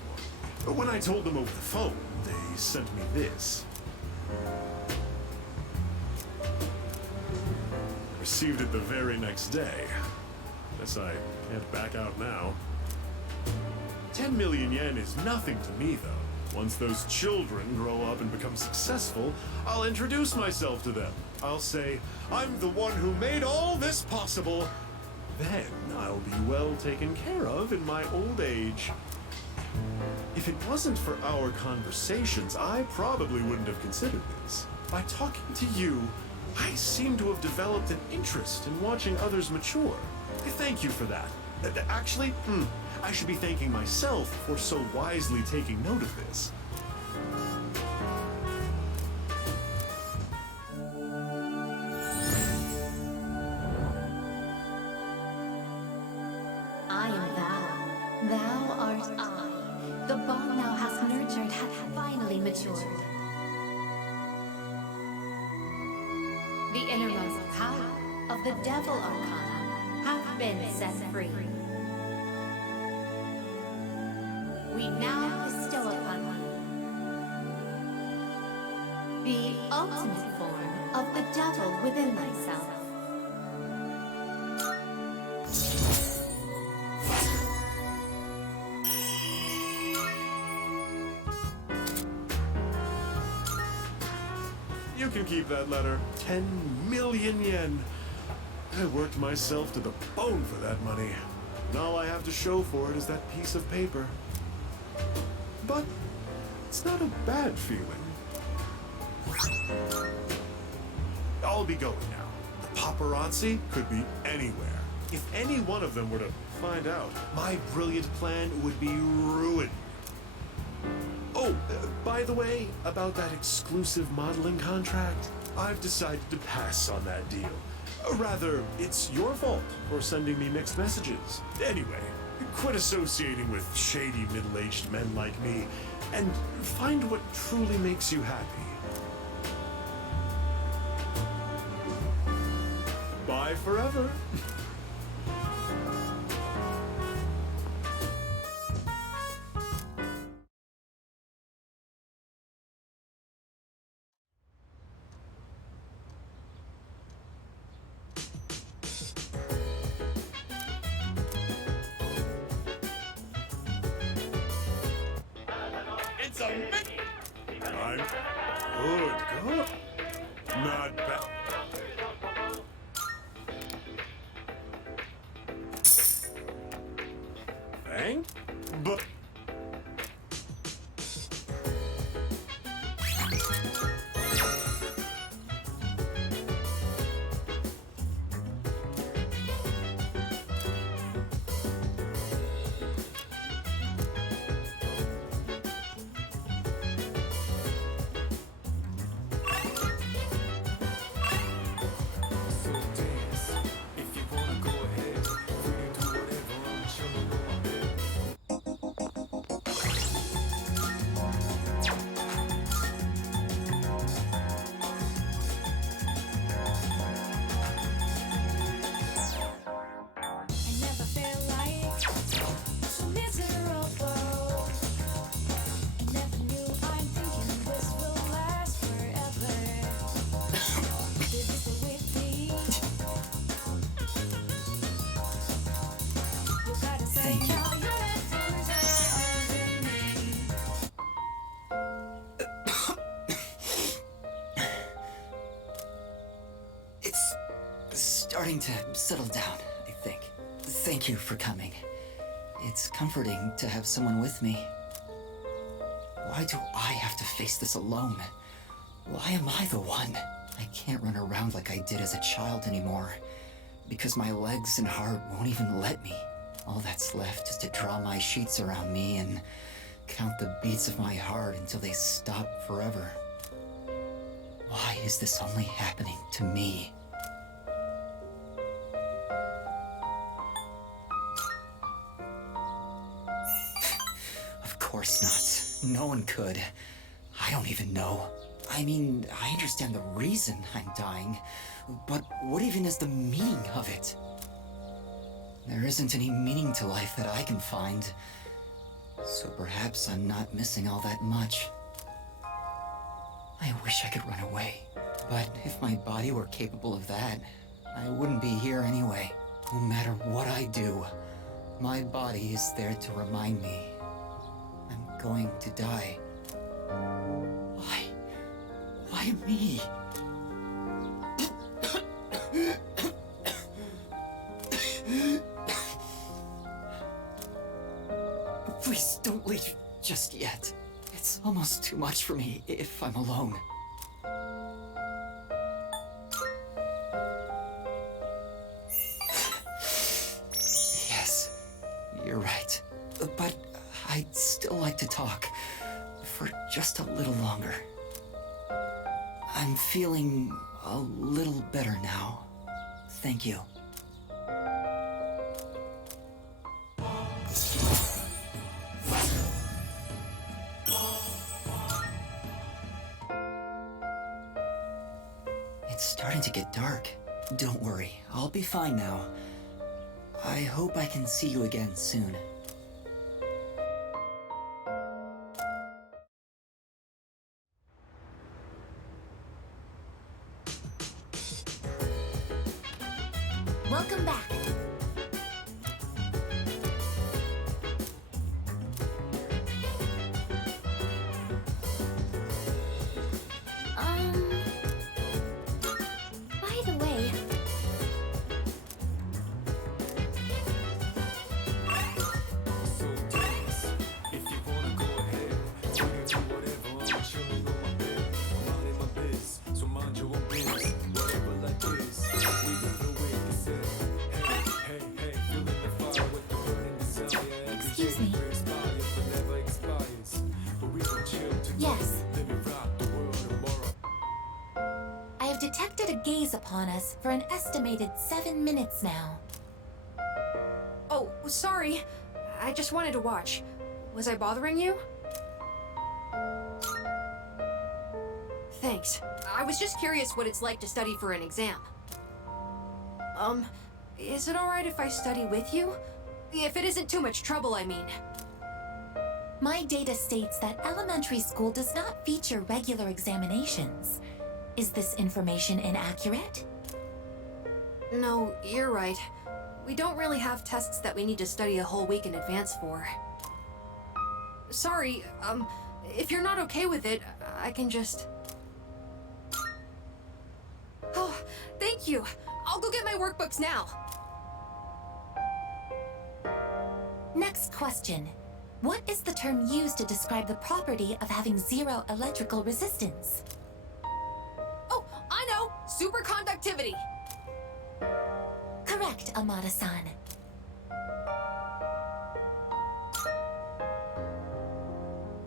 one. When I told them over the phone, they sent me this. Received it the very next day. Guess I can't back out now. 10 million yen is nothing to me, though. Once those children grow up and become successful, I'll introduce myself to them. I'll say, I'm the one who made all this possible. Then I'll be well taken care of in my old age. If it wasn't for our conversations, I probably wouldn't have considered this. By talking to you, I seem to have developed an interest in watching others mature. I thank you for that. Actually, I should be thanking myself for so wisely taking note of this. I am thou. Thou art I. The bond thou hast nurtured hath finally matured. The innermost power of the Devil Arcana hath been set free. We now bestow upon thee the ultimate form of the devil within thyself. You can keep that letter. 10 million yen. I worked myself to the bone for that money. And all I have to show for it is that piece of paper. But it's not a bad feeling. I'll be going now. The paparazzi could be anywhere. If any one of them were to find out, my brilliant plan would be ruined. Oh, by the way, about that exclusive modeling contract, I've decided to pass on that deal. Rather, it's your fault for sending me mixed messages. Anyway, quit associating with shady middle-aged men like me and find what truly makes you happy. Bye forever. It's a I'm good. Good. Not bad. Bang? But. So dance. If you wanna go ahead, free to do whatever. I'm chilling on my bed. I never felt like so miserable. I never knew I'm thinking this will last forever. Did you stay with me? You gotta say Thank you. now you're in me. It's starting to settle down, I think. Thank you for coming. It's comforting to have someone with me. Why do I have to face this alone? Why am I the one? I can't run around like I did as a child anymore, because my legs and heart won't even let me. All that's left is to draw my sheets around me and count the beats of my heart until they stop forever. Why is this only happening to me? Of course not. No one could. I don't even know. I mean, I understand the reason I'm dying, but what even is the meaning of it? There isn't any meaning to life that I can find, so perhaps I'm not missing all that much. I wish I could run away, but if my body were capable of that, I wouldn't be here anyway. No matter what I do, my body is there to remind me I'm going to die. Why? Why me? Please don't leave just yet. It's almost too much for me if I'm alone. Yes, you're right. But I'd still like to talk for just a little longer. I'm feeling a little better now. Thank you. It's starting to get dark. Don't worry, I'll be fine now. I hope I can see you again soon. Welcome back. upon us for an estimated 7 minutes now. Oh, sorry. I just wanted to watch. Was I bothering you? Thanks. I was just curious what it's like to study for an exam. Is it alright if I study with you? If it isn't too much trouble, I mean. My data states that elementary school does not feature regular examinations. Is this information inaccurate? No, you're right. We don't really have tests that we need to study a whole week in advance for. Sorry, if you're not okay with it, I can just... Oh, thank you! I'll go get my workbooks now! Next question. What is the term used to describe the property of having zero electrical resistance? Oh, I know! Superconductivity! Correct, Amada-san.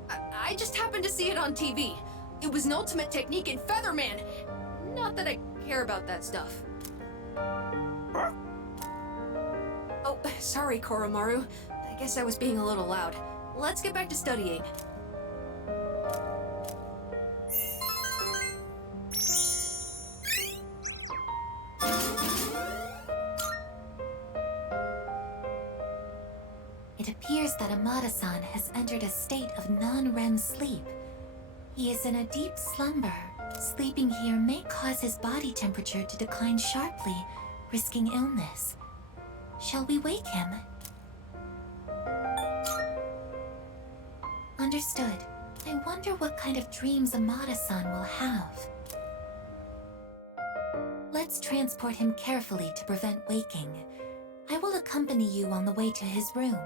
I just happened to see it on TV. It was an ultimate technique in Featherman. Not that I care about that stuff. Oh, sorry, Koromaru. I guess I was being a little loud. Let's get back to studying. It appears that Amada-san has entered a state of non-REM sleep. He is in a deep slumber. Sleeping here may cause his body temperature to decline sharply, risking illness. Shall we wake him? Understood. I wonder what kind of dreams Amada-san will have. Let's transport him carefully to prevent waking. I will accompany you on the way to his room.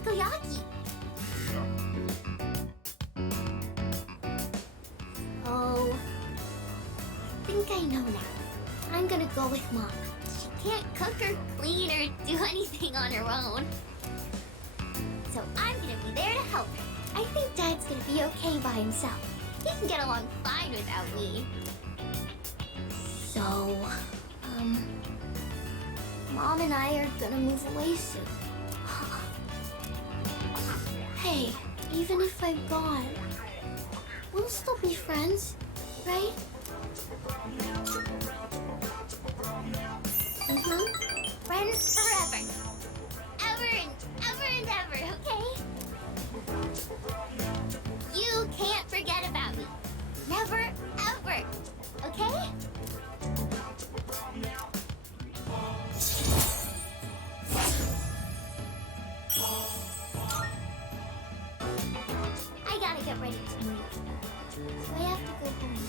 takoyaki. Oh, I think I know now. I'm gonna go with Mom. She can't cook or clean or do anything on her own. So I'm gonna be there to help her. I think Dad's gonna be okay by himself. He can get along fine without me. So, Mom and I are gonna move away soon. okay, even if I'm gone. We'll still be friends, right? Friends forever. Ever and ever, okay? You can't forget about me. Never, ever. Okay? I gotta get ready to move. So I have to go home.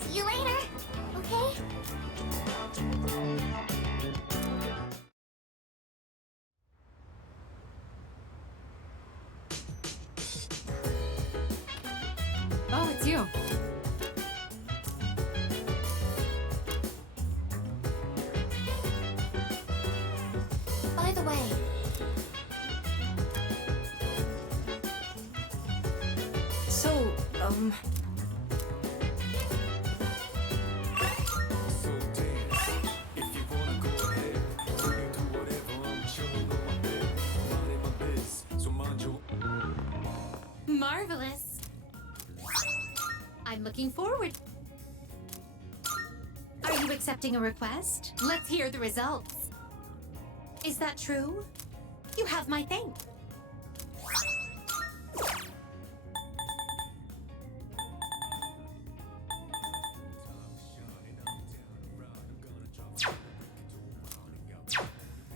See you later, okay? Oh, it's you. By the way, So, So dance. If you wanna go ahead, we can do whatever. I'm chilling on my bed, minding my biz. So mind your. marvelous. I'm looking forward. Are you accepting a request? Let's hear the results. Is that true? You have my thanks.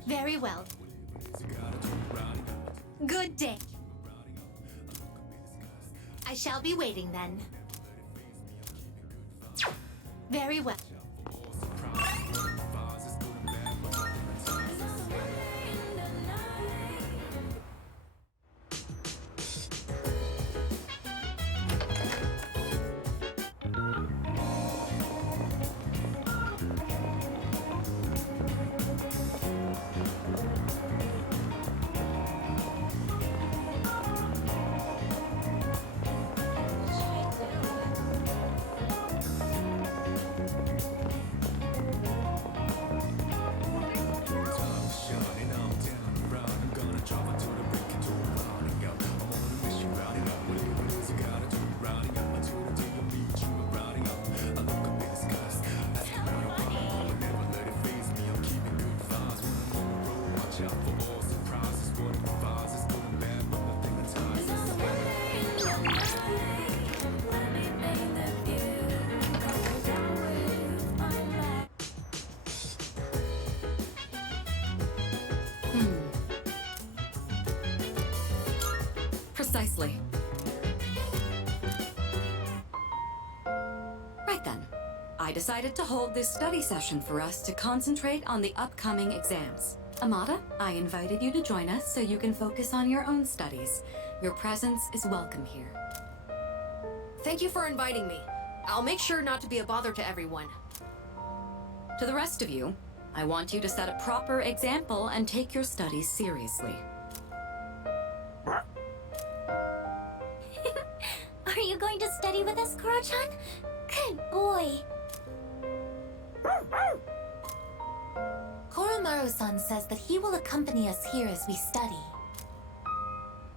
Very well. Good day. I shall be waiting then. Very well. Precisely. Right then. I decided to hold this study session for us to concentrate on the upcoming exams. Amada, I invited you to join us so you can focus on your own studies. Your presence is welcome here. thank you for inviting me. I'll make sure not to be a bother to everyone. To the rest of you, I want you to set a proper example and take your studies seriously. Are you going to study with us, Koro-chan? Good boy. Koromaru-san says that he will accompany us here as we study.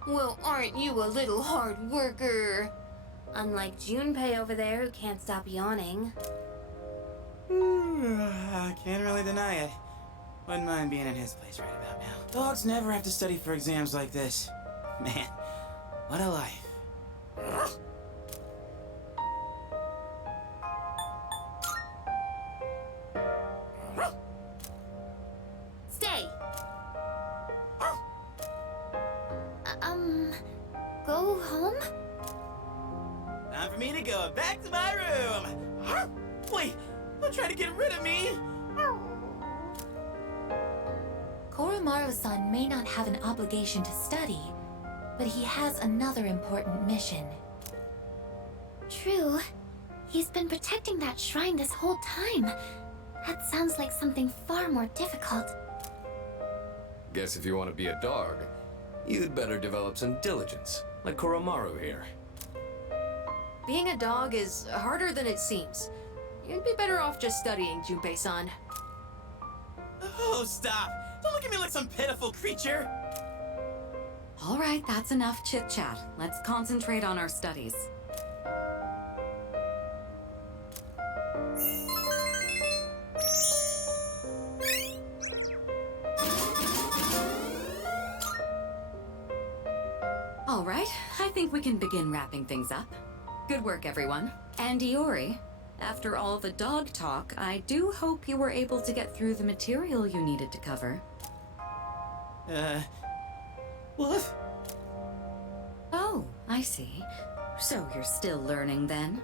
Well, aren't you a little hard worker? Unlike Junpei over there who can't stop yawning. I can't really deny it. Wouldn't mind being in his place right about now. Dogs never have to study for exams like this. Man, what a life. Stay! Go home? Time for me to go back to my room. Wait, don't try to get rid of me. Koromaru-san may not have an obligation to study, but he has another important mission. True. He's been protecting that shrine this whole time. That sounds like something far more difficult. Guess if you want to be a dog, you'd better develop some diligence, like Koromaru here. Being a dog is harder than it seems. You'd be better off just studying, Junpei-san. Oh, stop. Don't look at me like some pitiful creature. All right, that's enough chit-chat. Let's concentrate on our studies. All right, I think we can begin wrapping things up. Good work, everyone. And Iori, after all the dog talk, I do hope you were able to get through the material you needed to cover. What? Oh, I see. So you're still learning then?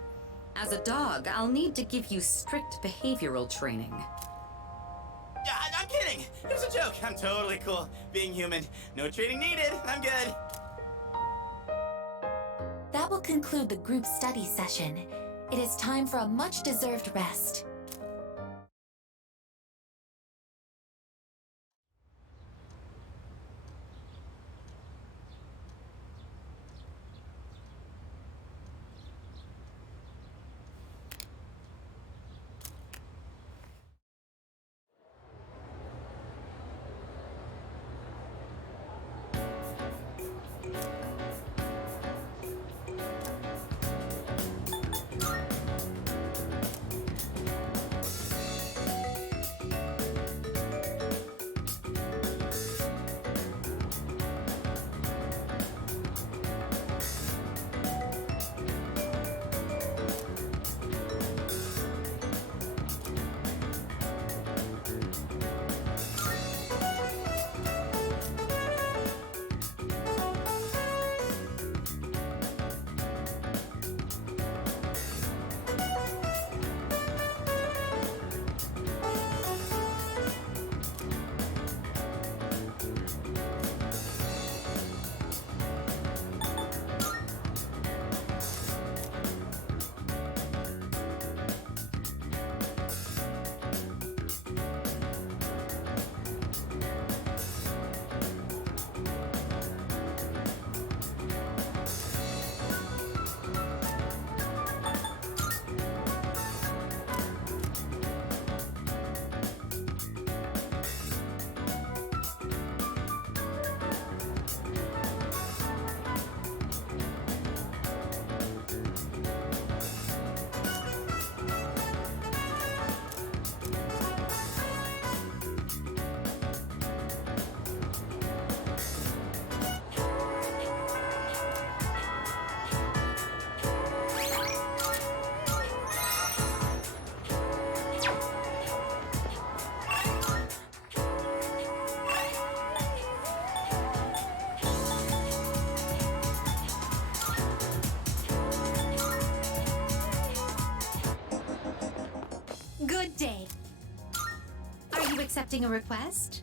As a dog, I'll need to give you strict behavioral training. Yeah, I'm kidding. It was a joke. I'm totally cool being human. No training needed. I'm good. That will conclude the group study session. It is time for a much-deserved rest. Good day. Are you accepting a request?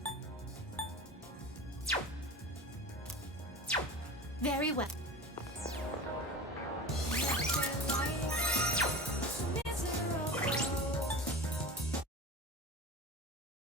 Very well.